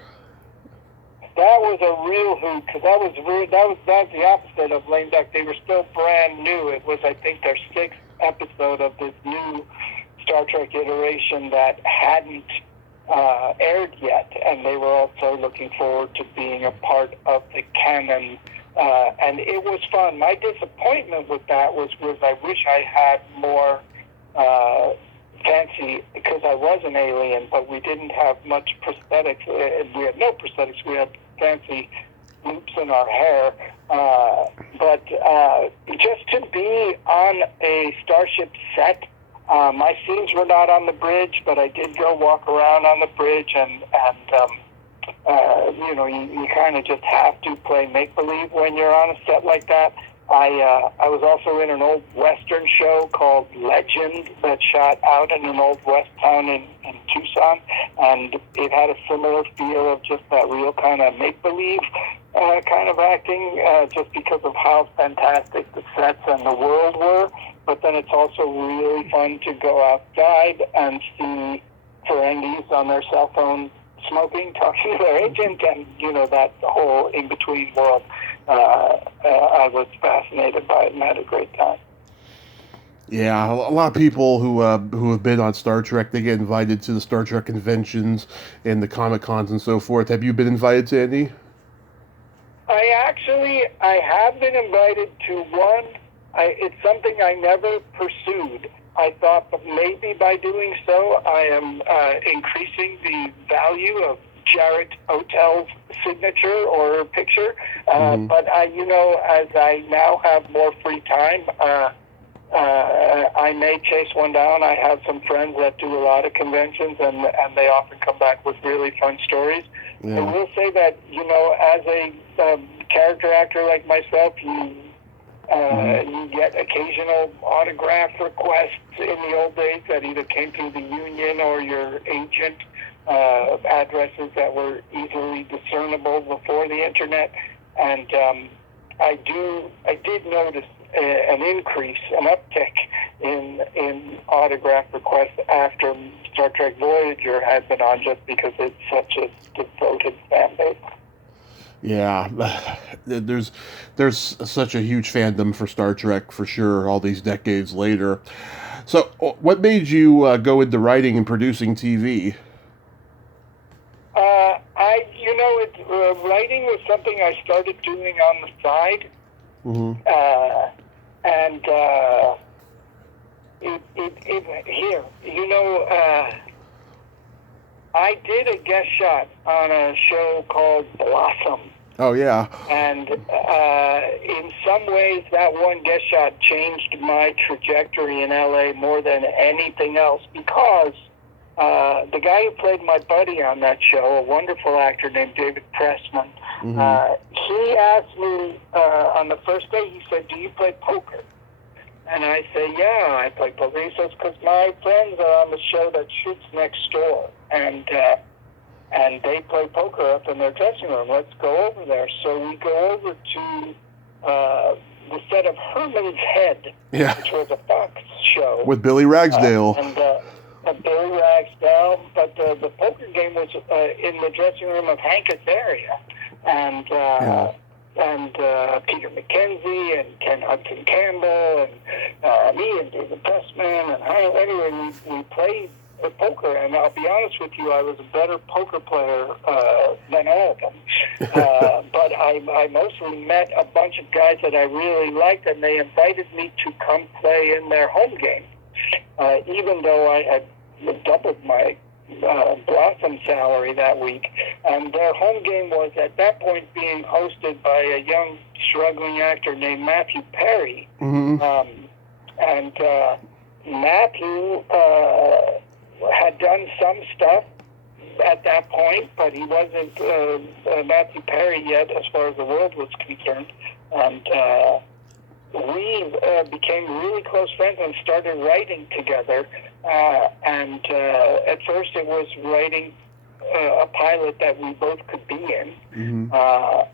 That was a real hoot, because that was the opposite of Lame Duck. They were still brand new. It was, I think, their 6th episode of this new Star Trek iteration that hadn't aired yet, and they were also looking forward to being a part of the canon, and it was fun. My disappointment with that was I wish I had more fancy, because I was an alien, but we didn't have much prosthetics. We had no prosthetics. We had fancy loops in our hair. But just to be on a starship set, my scenes were not on the bridge, but I did go walk around on the bridge, and you know, you kind of just have to play make-believe when you're on a set like that. I was also in an old Western show called Legend that shot out in an old West town in Tucson, and it had a similar feel of just that real kind of make-believe kind of acting, just because of how fantastic the sets and the world were. But then it's also really fun to go outside and see Ferengis on their cell phone smoking, talking to their agent, and, you know, that whole in-between world. I was fascinated by it and had a great time. Yeah, a lot of people who have been on Star Trek, they get invited to the Star Trek conventions and the Comic Cons and so forth. Have you been invited to any? I have been invited to one. It's something I never pursued. I thought that maybe by doing so, I am increasing the value of Jarrett Hotel's signature or picture. But you know, as I now have more free time, I may chase one down. I have some friends that do a lot of conventions, and they often come back with really fun stories. Yeah. I will say that, you know, as a character actor like myself, you get occasional autograph requests in the old days that either came through the union or your agent, addresses that were easily discernible before the internet. And I did notice an increase, an uptick in autograph requests after Star Trek Voyager had been on, just because it's such a devoted fan base. Yeah, there's such a huge fandom for Star Trek, for sure, all these decades later. So, what made you go into writing and producing TV? Writing was something I started doing on the side. Mm-hmm. I did a guest shot on a show called Blossom. Oh, yeah. And in some ways, that one guest shot changed my trajectory in LA more than anything else, because the guy who played my buddy on that show, a wonderful actor named David Pressman, he asked me on the first day, he said, do you play poker? And I say, yeah, I play poker. He says, because my friends are on the show that shoots next door, and they play poker up in their dressing room. Let's go over there. So we go over to the set of Herman's Head, which was a Fox show. With Billy Ragsdale. Billy Ragsdale, but the poker game was in the dressing room of Hank Azaria, and Peter McKenzie and Ken Hudson Campbell and me and David Pressman, and anyway, we played poker, and I'll be honest with you, I was a better poker player than all of them. But I mostly met a bunch of guys that I really liked, and they invited me to come play in their home game, even though I had doubled my Blossom salary that week. And their home game was at that point being hosted by a young struggling actor named Matthew Perry. And Matthew had done some stuff at that point, but he wasn't Matthew Perry yet as far as the world was concerned. And we became really close friends and started writing together. And at first it was writing a pilot that we both could be in. Mm-hmm.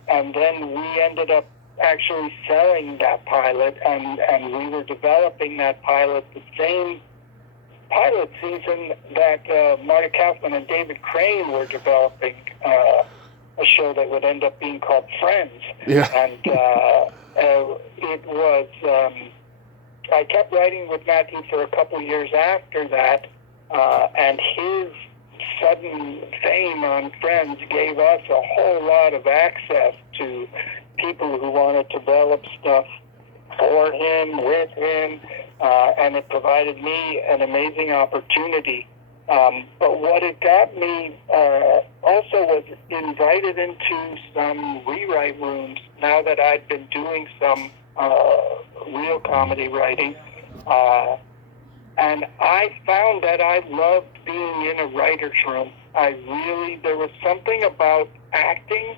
And then we ended up actually selling that pilot, and we were developing that pilot the same pilot season that Marty Kaufman and David Crane were developing a show that would end up being called Friends. Yeah. And it was, I kept writing with Matthew for a couple years after that, and his sudden fame on Friends gave us a whole lot of access to people who wanted to develop stuff for him, with him, and it provided me an amazing opportunity. But what it got me also was invited into some rewrite rooms now that I'd been doing some real comedy writing. And I found that I loved being in a writer's room. There was something about acting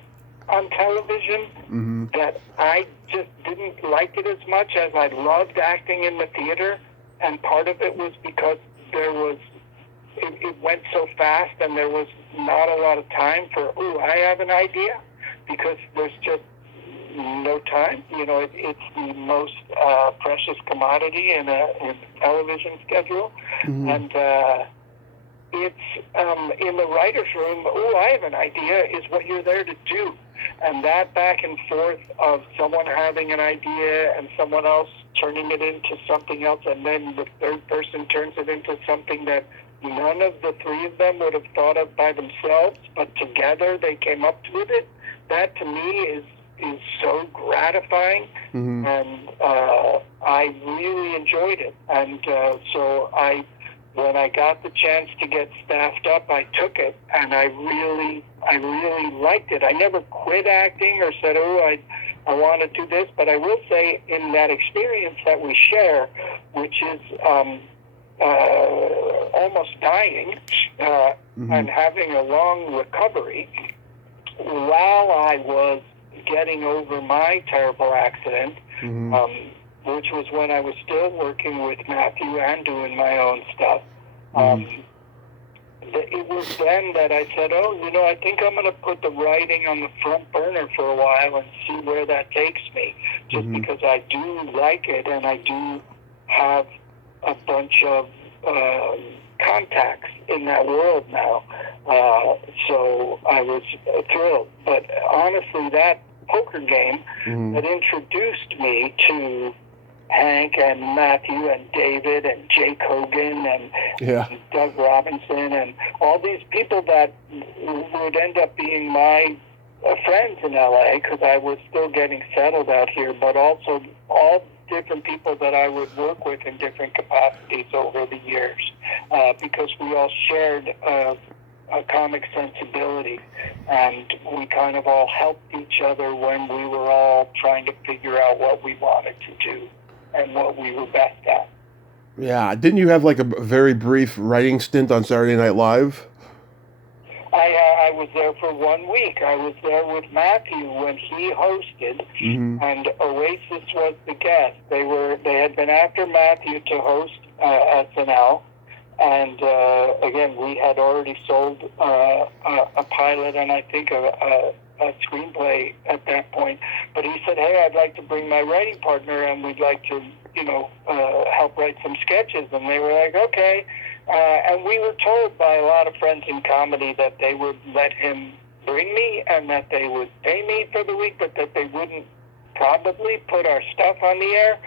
on television Mm-hmm. that I just didn't like it as much as I loved acting in the theater. And part of it was because it went so fast and there was not a lot of time for, I have an idea, because there's just no time. It's the most precious commodity in a television schedule. Mm-hmm. And it's in the writer's room, I have an idea, is what you're there to do. And that back and forth of someone having an idea and someone else turning it into something else, and then the third person turns it into something that none of the three of them would have thought of by themselves, but together they came up with it. That to me is so gratifying. Mm-hmm. And I really enjoyed it. And so when I got the chance to get staffed up, I took it, and I really liked it. I never quit acting or said, I want to do this, but I will say in that experience that we share, which is almost dying Mm-hmm. and having a long recovery, while I was getting over my terrible accident, Mm-hmm. Which was when I was still working with Matthew and doing my own stuff. It was then that I said, I think I'm going to put the writing on the front burner for a while and see where that takes me, just Mm-hmm. because I do like it and I do have a bunch of contacts in that world now. So I was thrilled. But honestly, that poker game Mm-hmm. that introduced me to Hank and Matthew and David and Jake Hogan and Doug Robinson and all these people that would end up being my friends in LA, because I was still getting settled out here, but also all different people that I would work with in different capacities over the years, because we all shared a comic sensibility, and we kind of all helped each other when we were all trying to figure out what we wanted to do and what we were best at. Yeah, didn't you have like a very brief writing stint on Saturday Night Live? I was there for 1 week. I was there with Matthew when he hosted, Mm-hmm. and Oasis was the guest. They had been after Matthew to host SNL, and again, we had already sold a pilot and I think a screenplay at that point. But he said, "Hey, I'd like to bring my writing partner, and we'd like to, help write some sketches." And they were like, "Okay." And we were told by a lot of friends in comedy that they would let him bring me and that they would pay me for the week, but that they wouldn't probably put our stuff on the air.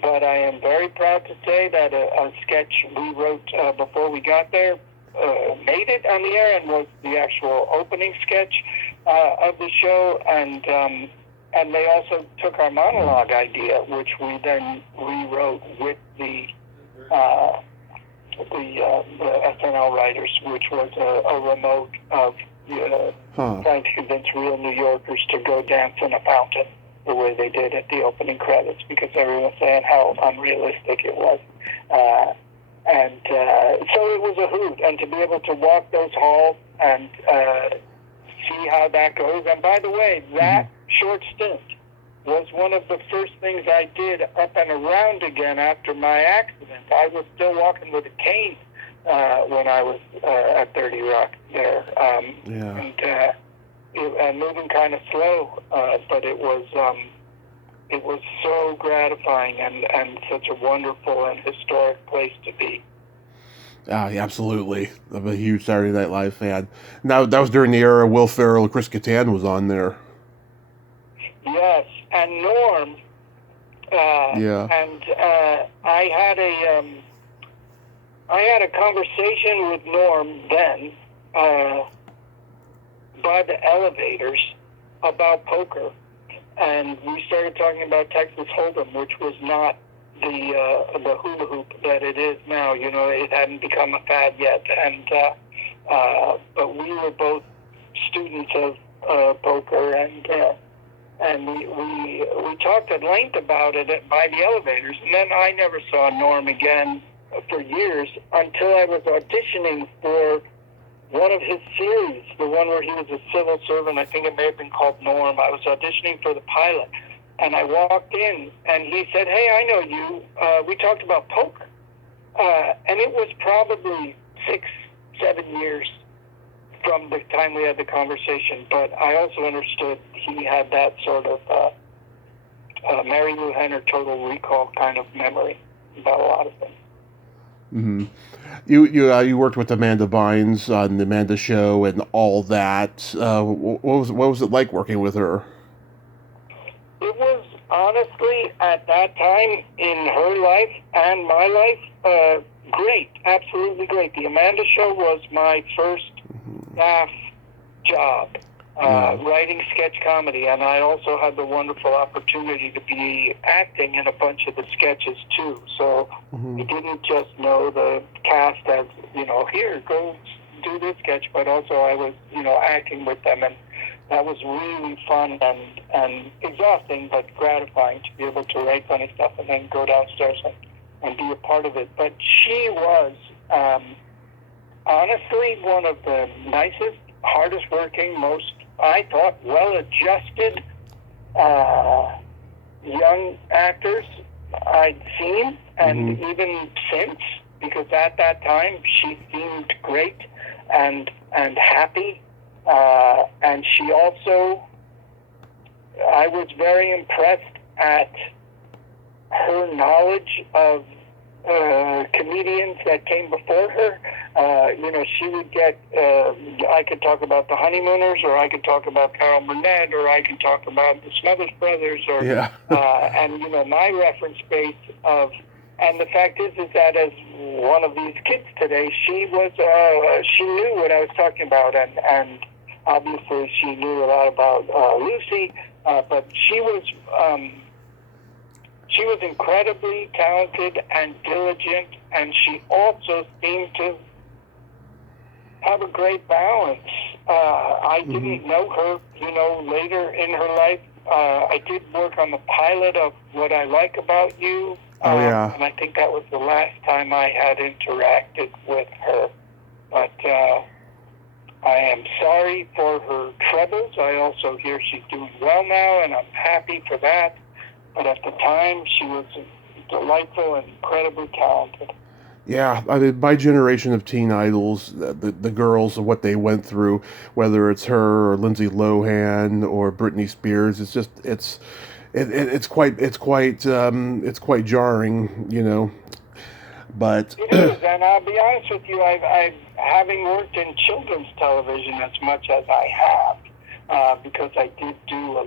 But I am very proud to say that a sketch we wrote before we got there made it on the air and was the actual opening sketch of the show. And they also took our monologue idea, which we then rewrote with the SNL writers, which was a remote of trying to convince real New Yorkers to go dance in a fountain the way they did at the opening credits, because everyone was saying how unrealistic it was. And so it was a hoot, and to be able to walk those halls and see how that goes. And by the way, that short stint was one of the first things I did up and around again after my accident. I was still walking with a cane when I was at 30 Rock there. And moving kind of slow, but it was so gratifying and such a wonderful and historic place to be. Yeah, absolutely. I'm a huge Saturday Night Live fan. Now, that was during the era Will Ferrell and Chris Kattan was on there. Yes, and Norm. And I had a conversation with Norm then by the elevators about poker, and we started talking about Texas Hold'em, which was not the hula hoop that it is now. You know, it hadn't become a fad yet, and but we were both students of poker, and we talked at length about it by the elevators, and then I never saw Norm again for years until I was auditioning for one of his series, the one where he was a civil servant. I think it may have been called Norm. I was auditioning for the pilot, and I walked in, and he said, "Hey, I know you. We talked about poker." And it was probably 6-7 years from the time we had the conversation, but I also understood he had that sort of Mary Lou Henner Total Recall kind of memory about a lot of things. Mm-hmm. You worked with Amanda Bynes on the Amanda Show and all that. What was it like working with her? It was honestly at that time in her life and my life great, absolutely great. The Amanda Show was my first staff job, writing sketch comedy, and I also had the wonderful opportunity to be acting in a bunch of the sketches too. So I didn't just know the cast as, you know, here, go do this sketch, but also I was, you know, acting with them, and that was really fun and exhausting, but gratifying to be able to write funny stuff and then go downstairs and be a part of it. But she was honestly one of the nicest, hardest working, most, I thought, well-adjusted young actors I'd seen, and even since, because at that time she seemed great and happy, and she also, I was very impressed at her knowledge of comedians that came before her. You know, she would get, I could talk about the Honeymooners, or I could talk about Carol Burnett, or I could talk about the Smothers Brothers, or, and, you know, my reference base of, and the fact is that as one of these kids today, she was, she knew what I was talking about, and obviously she knew a lot about Lucy, but she was incredibly talented and diligent, and she also seemed to have a great balance. I didn't know her, you know, later in her life. I did work on the pilot of What I Like About You, and I think that was the last time I had interacted with her. But I am sorry for her troubles. I also hear she's doing well now, and I'm happy for that. But at the time, she was delightful and incredibly talented. Yeah, I mean, my generation of teen idols, the girls and what they went through, whether it's her or Lindsay Lohan or Britney Spears, it's just it's quite jarring, you know. But it is, and I'll be honest with you, I've having worked in children's television as much as I have, because I did do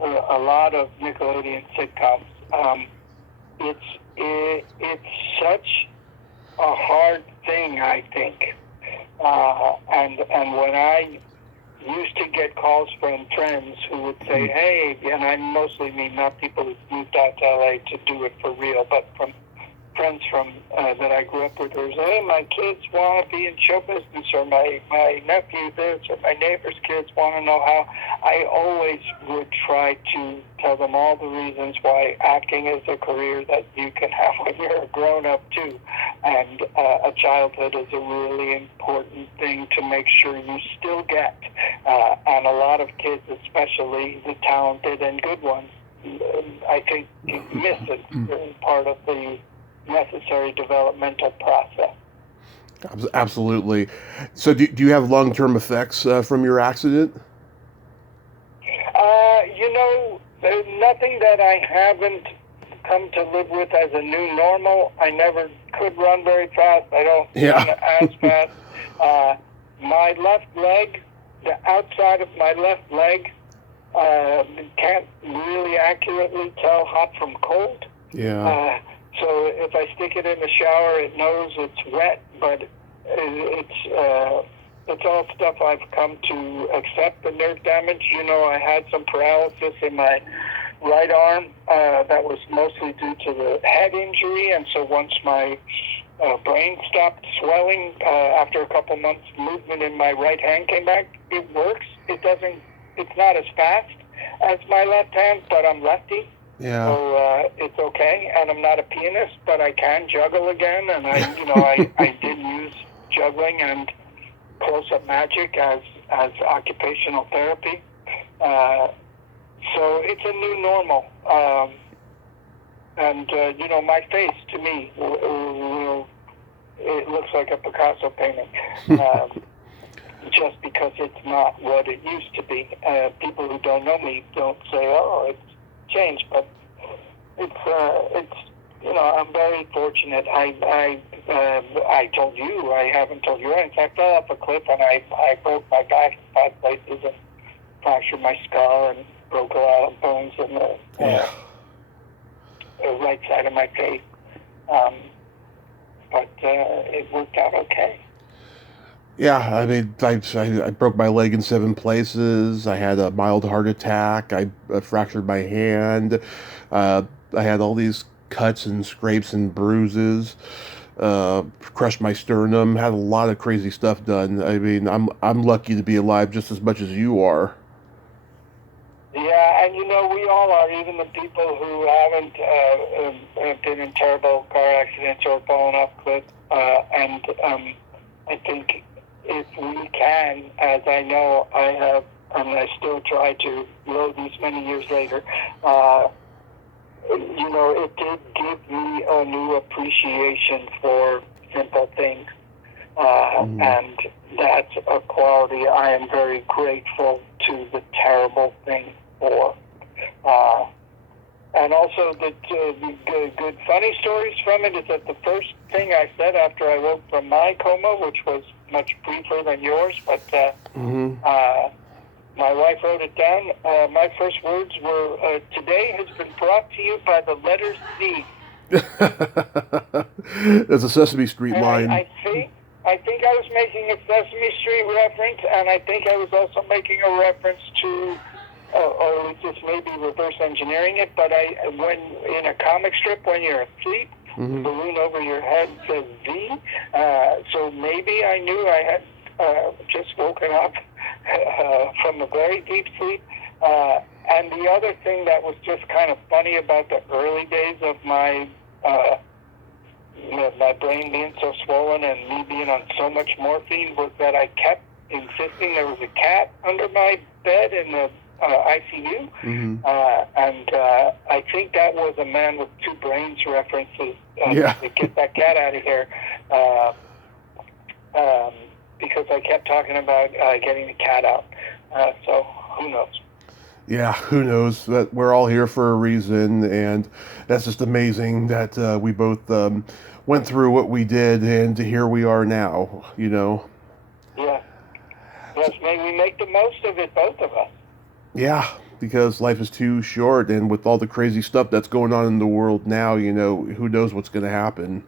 a lot of Nickelodeon sitcoms. It's such a hard thing, I think. And when I used to get calls from friends who would say, hey, and I mostly mean not people who moved out to LA to do it for real, but from friends from that I grew up with, who say, hey, my kids want to be in show business, or my nephew this, or my neighbor's kids want to know how. I always would try to tell them all the reasons why acting is a career that you can have when you're a grown-up too. And a childhood is a really important thing to make sure you still get. And a lot of kids, especially the talented and good ones, I think miss it as part of the necessary developmental process. Absolutely. So do you have long-term effects from your accident? There's nothing that I haven't come to live with as a new normal. I never could run very fast. I don't run as fast. My left leg, the outside of my left leg, can't really accurately tell hot from cold. Yeah. So if I stick it in the shower, it knows it's wet, but it's all stuff I've come to accept. The nerve damage, I had some paralysis in my right arm that was mostly due to the head injury, and so once my brain stopped swelling after a couple months, movement in my right hand came back. It works. It's not as fast as my left hand, but I'm lefty. Yeah. So it's okay, and I'm not a pianist, but I can juggle again, and I did use juggling and close-up magic as occupational therapy. So it's a new normal. And my face, to me, it looks like a Picasso painting. Just because it's not what it used to be. People who don't know me don't say, "Oh, it's changed," but it's I'm very fortunate. I told you, I haven't told you. In fact, I fell off a cliff and I broke my back in 5 places and fractured my skull and broke a lot of bones in the right side of my face. But it worked out okay. Yeah, I mean, I broke my leg in 7 places. I had a mild heart attack. I fractured my hand. I had all these cuts and scrapes and bruises. Crushed my sternum. Had a lot of crazy stuff done. I mean, I'm lucky to be alive just as much as you are. Yeah, and we all are. Even the people who haven't been in terrible car accidents or fallen off cliffs. And I think if we can, as I know I have, and I still try to, these many years later, it did give me a new appreciation for simple things. And that's a quality I am very grateful to the terrible thing for. And also the good funny stories from it is that the first thing I said after I woke from my coma, which was much briefer than yours, but my wife wrote it down. My first words were, "Today has been brought to you by the letter C." That's a Sesame Street line. I think I was making a Sesame Street reference, and I think I was also making a reference to, or just maybe reverse engineering it, but when in a comic strip, when you're asleep, the balloon over your head says V, so maybe I knew I had just woken up from a very deep sleep. And the other thing that was just kind of funny about the early days of my my brain being so swollen and me being on so much morphine was that I kept insisting there was a cat under my bed in the ICU. And I think that was a Man with Two Brains references to get that cat out of here. Because I kept talking about getting the cat out. So who knows? Yeah, who knows? That we're all here for a reason, and that's just amazing that we both went through what we did, and here we are now. Yeah. Yes, may we make the most of it, both of us. Yeah, because life is too short, and with all the crazy stuff that's going on in the world now, who knows what's going to happen.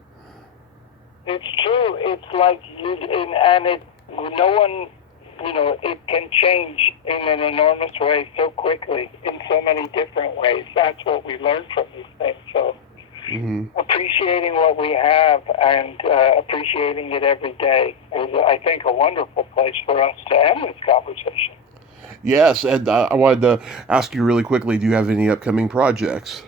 It's true. It's like no one, it can change in an enormous way so quickly in so many different ways. That's what we learn from these things. So appreciating what we have and appreciating it every day is, I think, a wonderful place for us to end this conversation. Yes, and I wanted to ask you really quickly, do you have any upcoming projects?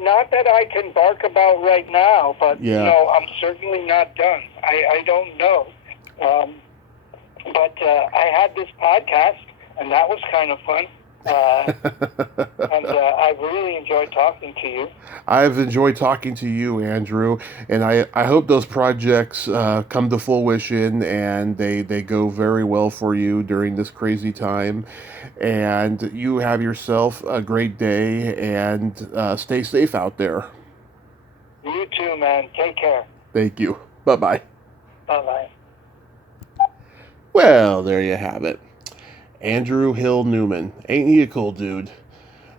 Not that I can bark about right now, but Yeah. no, I'm certainly not done. I don't know. But I had this podcast, and that was kind of fun. And I've really enjoyed talking to you. I've enjoyed talking to you, Andrew, and I hope those projects come to fruition and they go very well for you during this crazy time. And you have yourself a great day, and stay safe out there. You too, man. Take care. Thank you. Bye-bye. Bye-bye. Well, there you have it. Andrew Hill Newman. Ain't he a cool dude?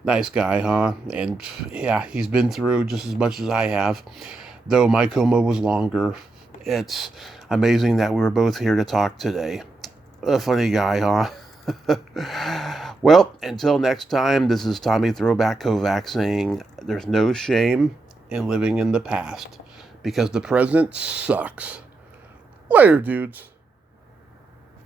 Nice guy, huh? And yeah, he's been through just as much as I have, though my coma was longer. It's amazing that we were both here to talk today. A funny guy, huh? Well, until next time, this is Tommy Throwback Kovac saying there's no shame in living in the past, because the present sucks. Later, dudes.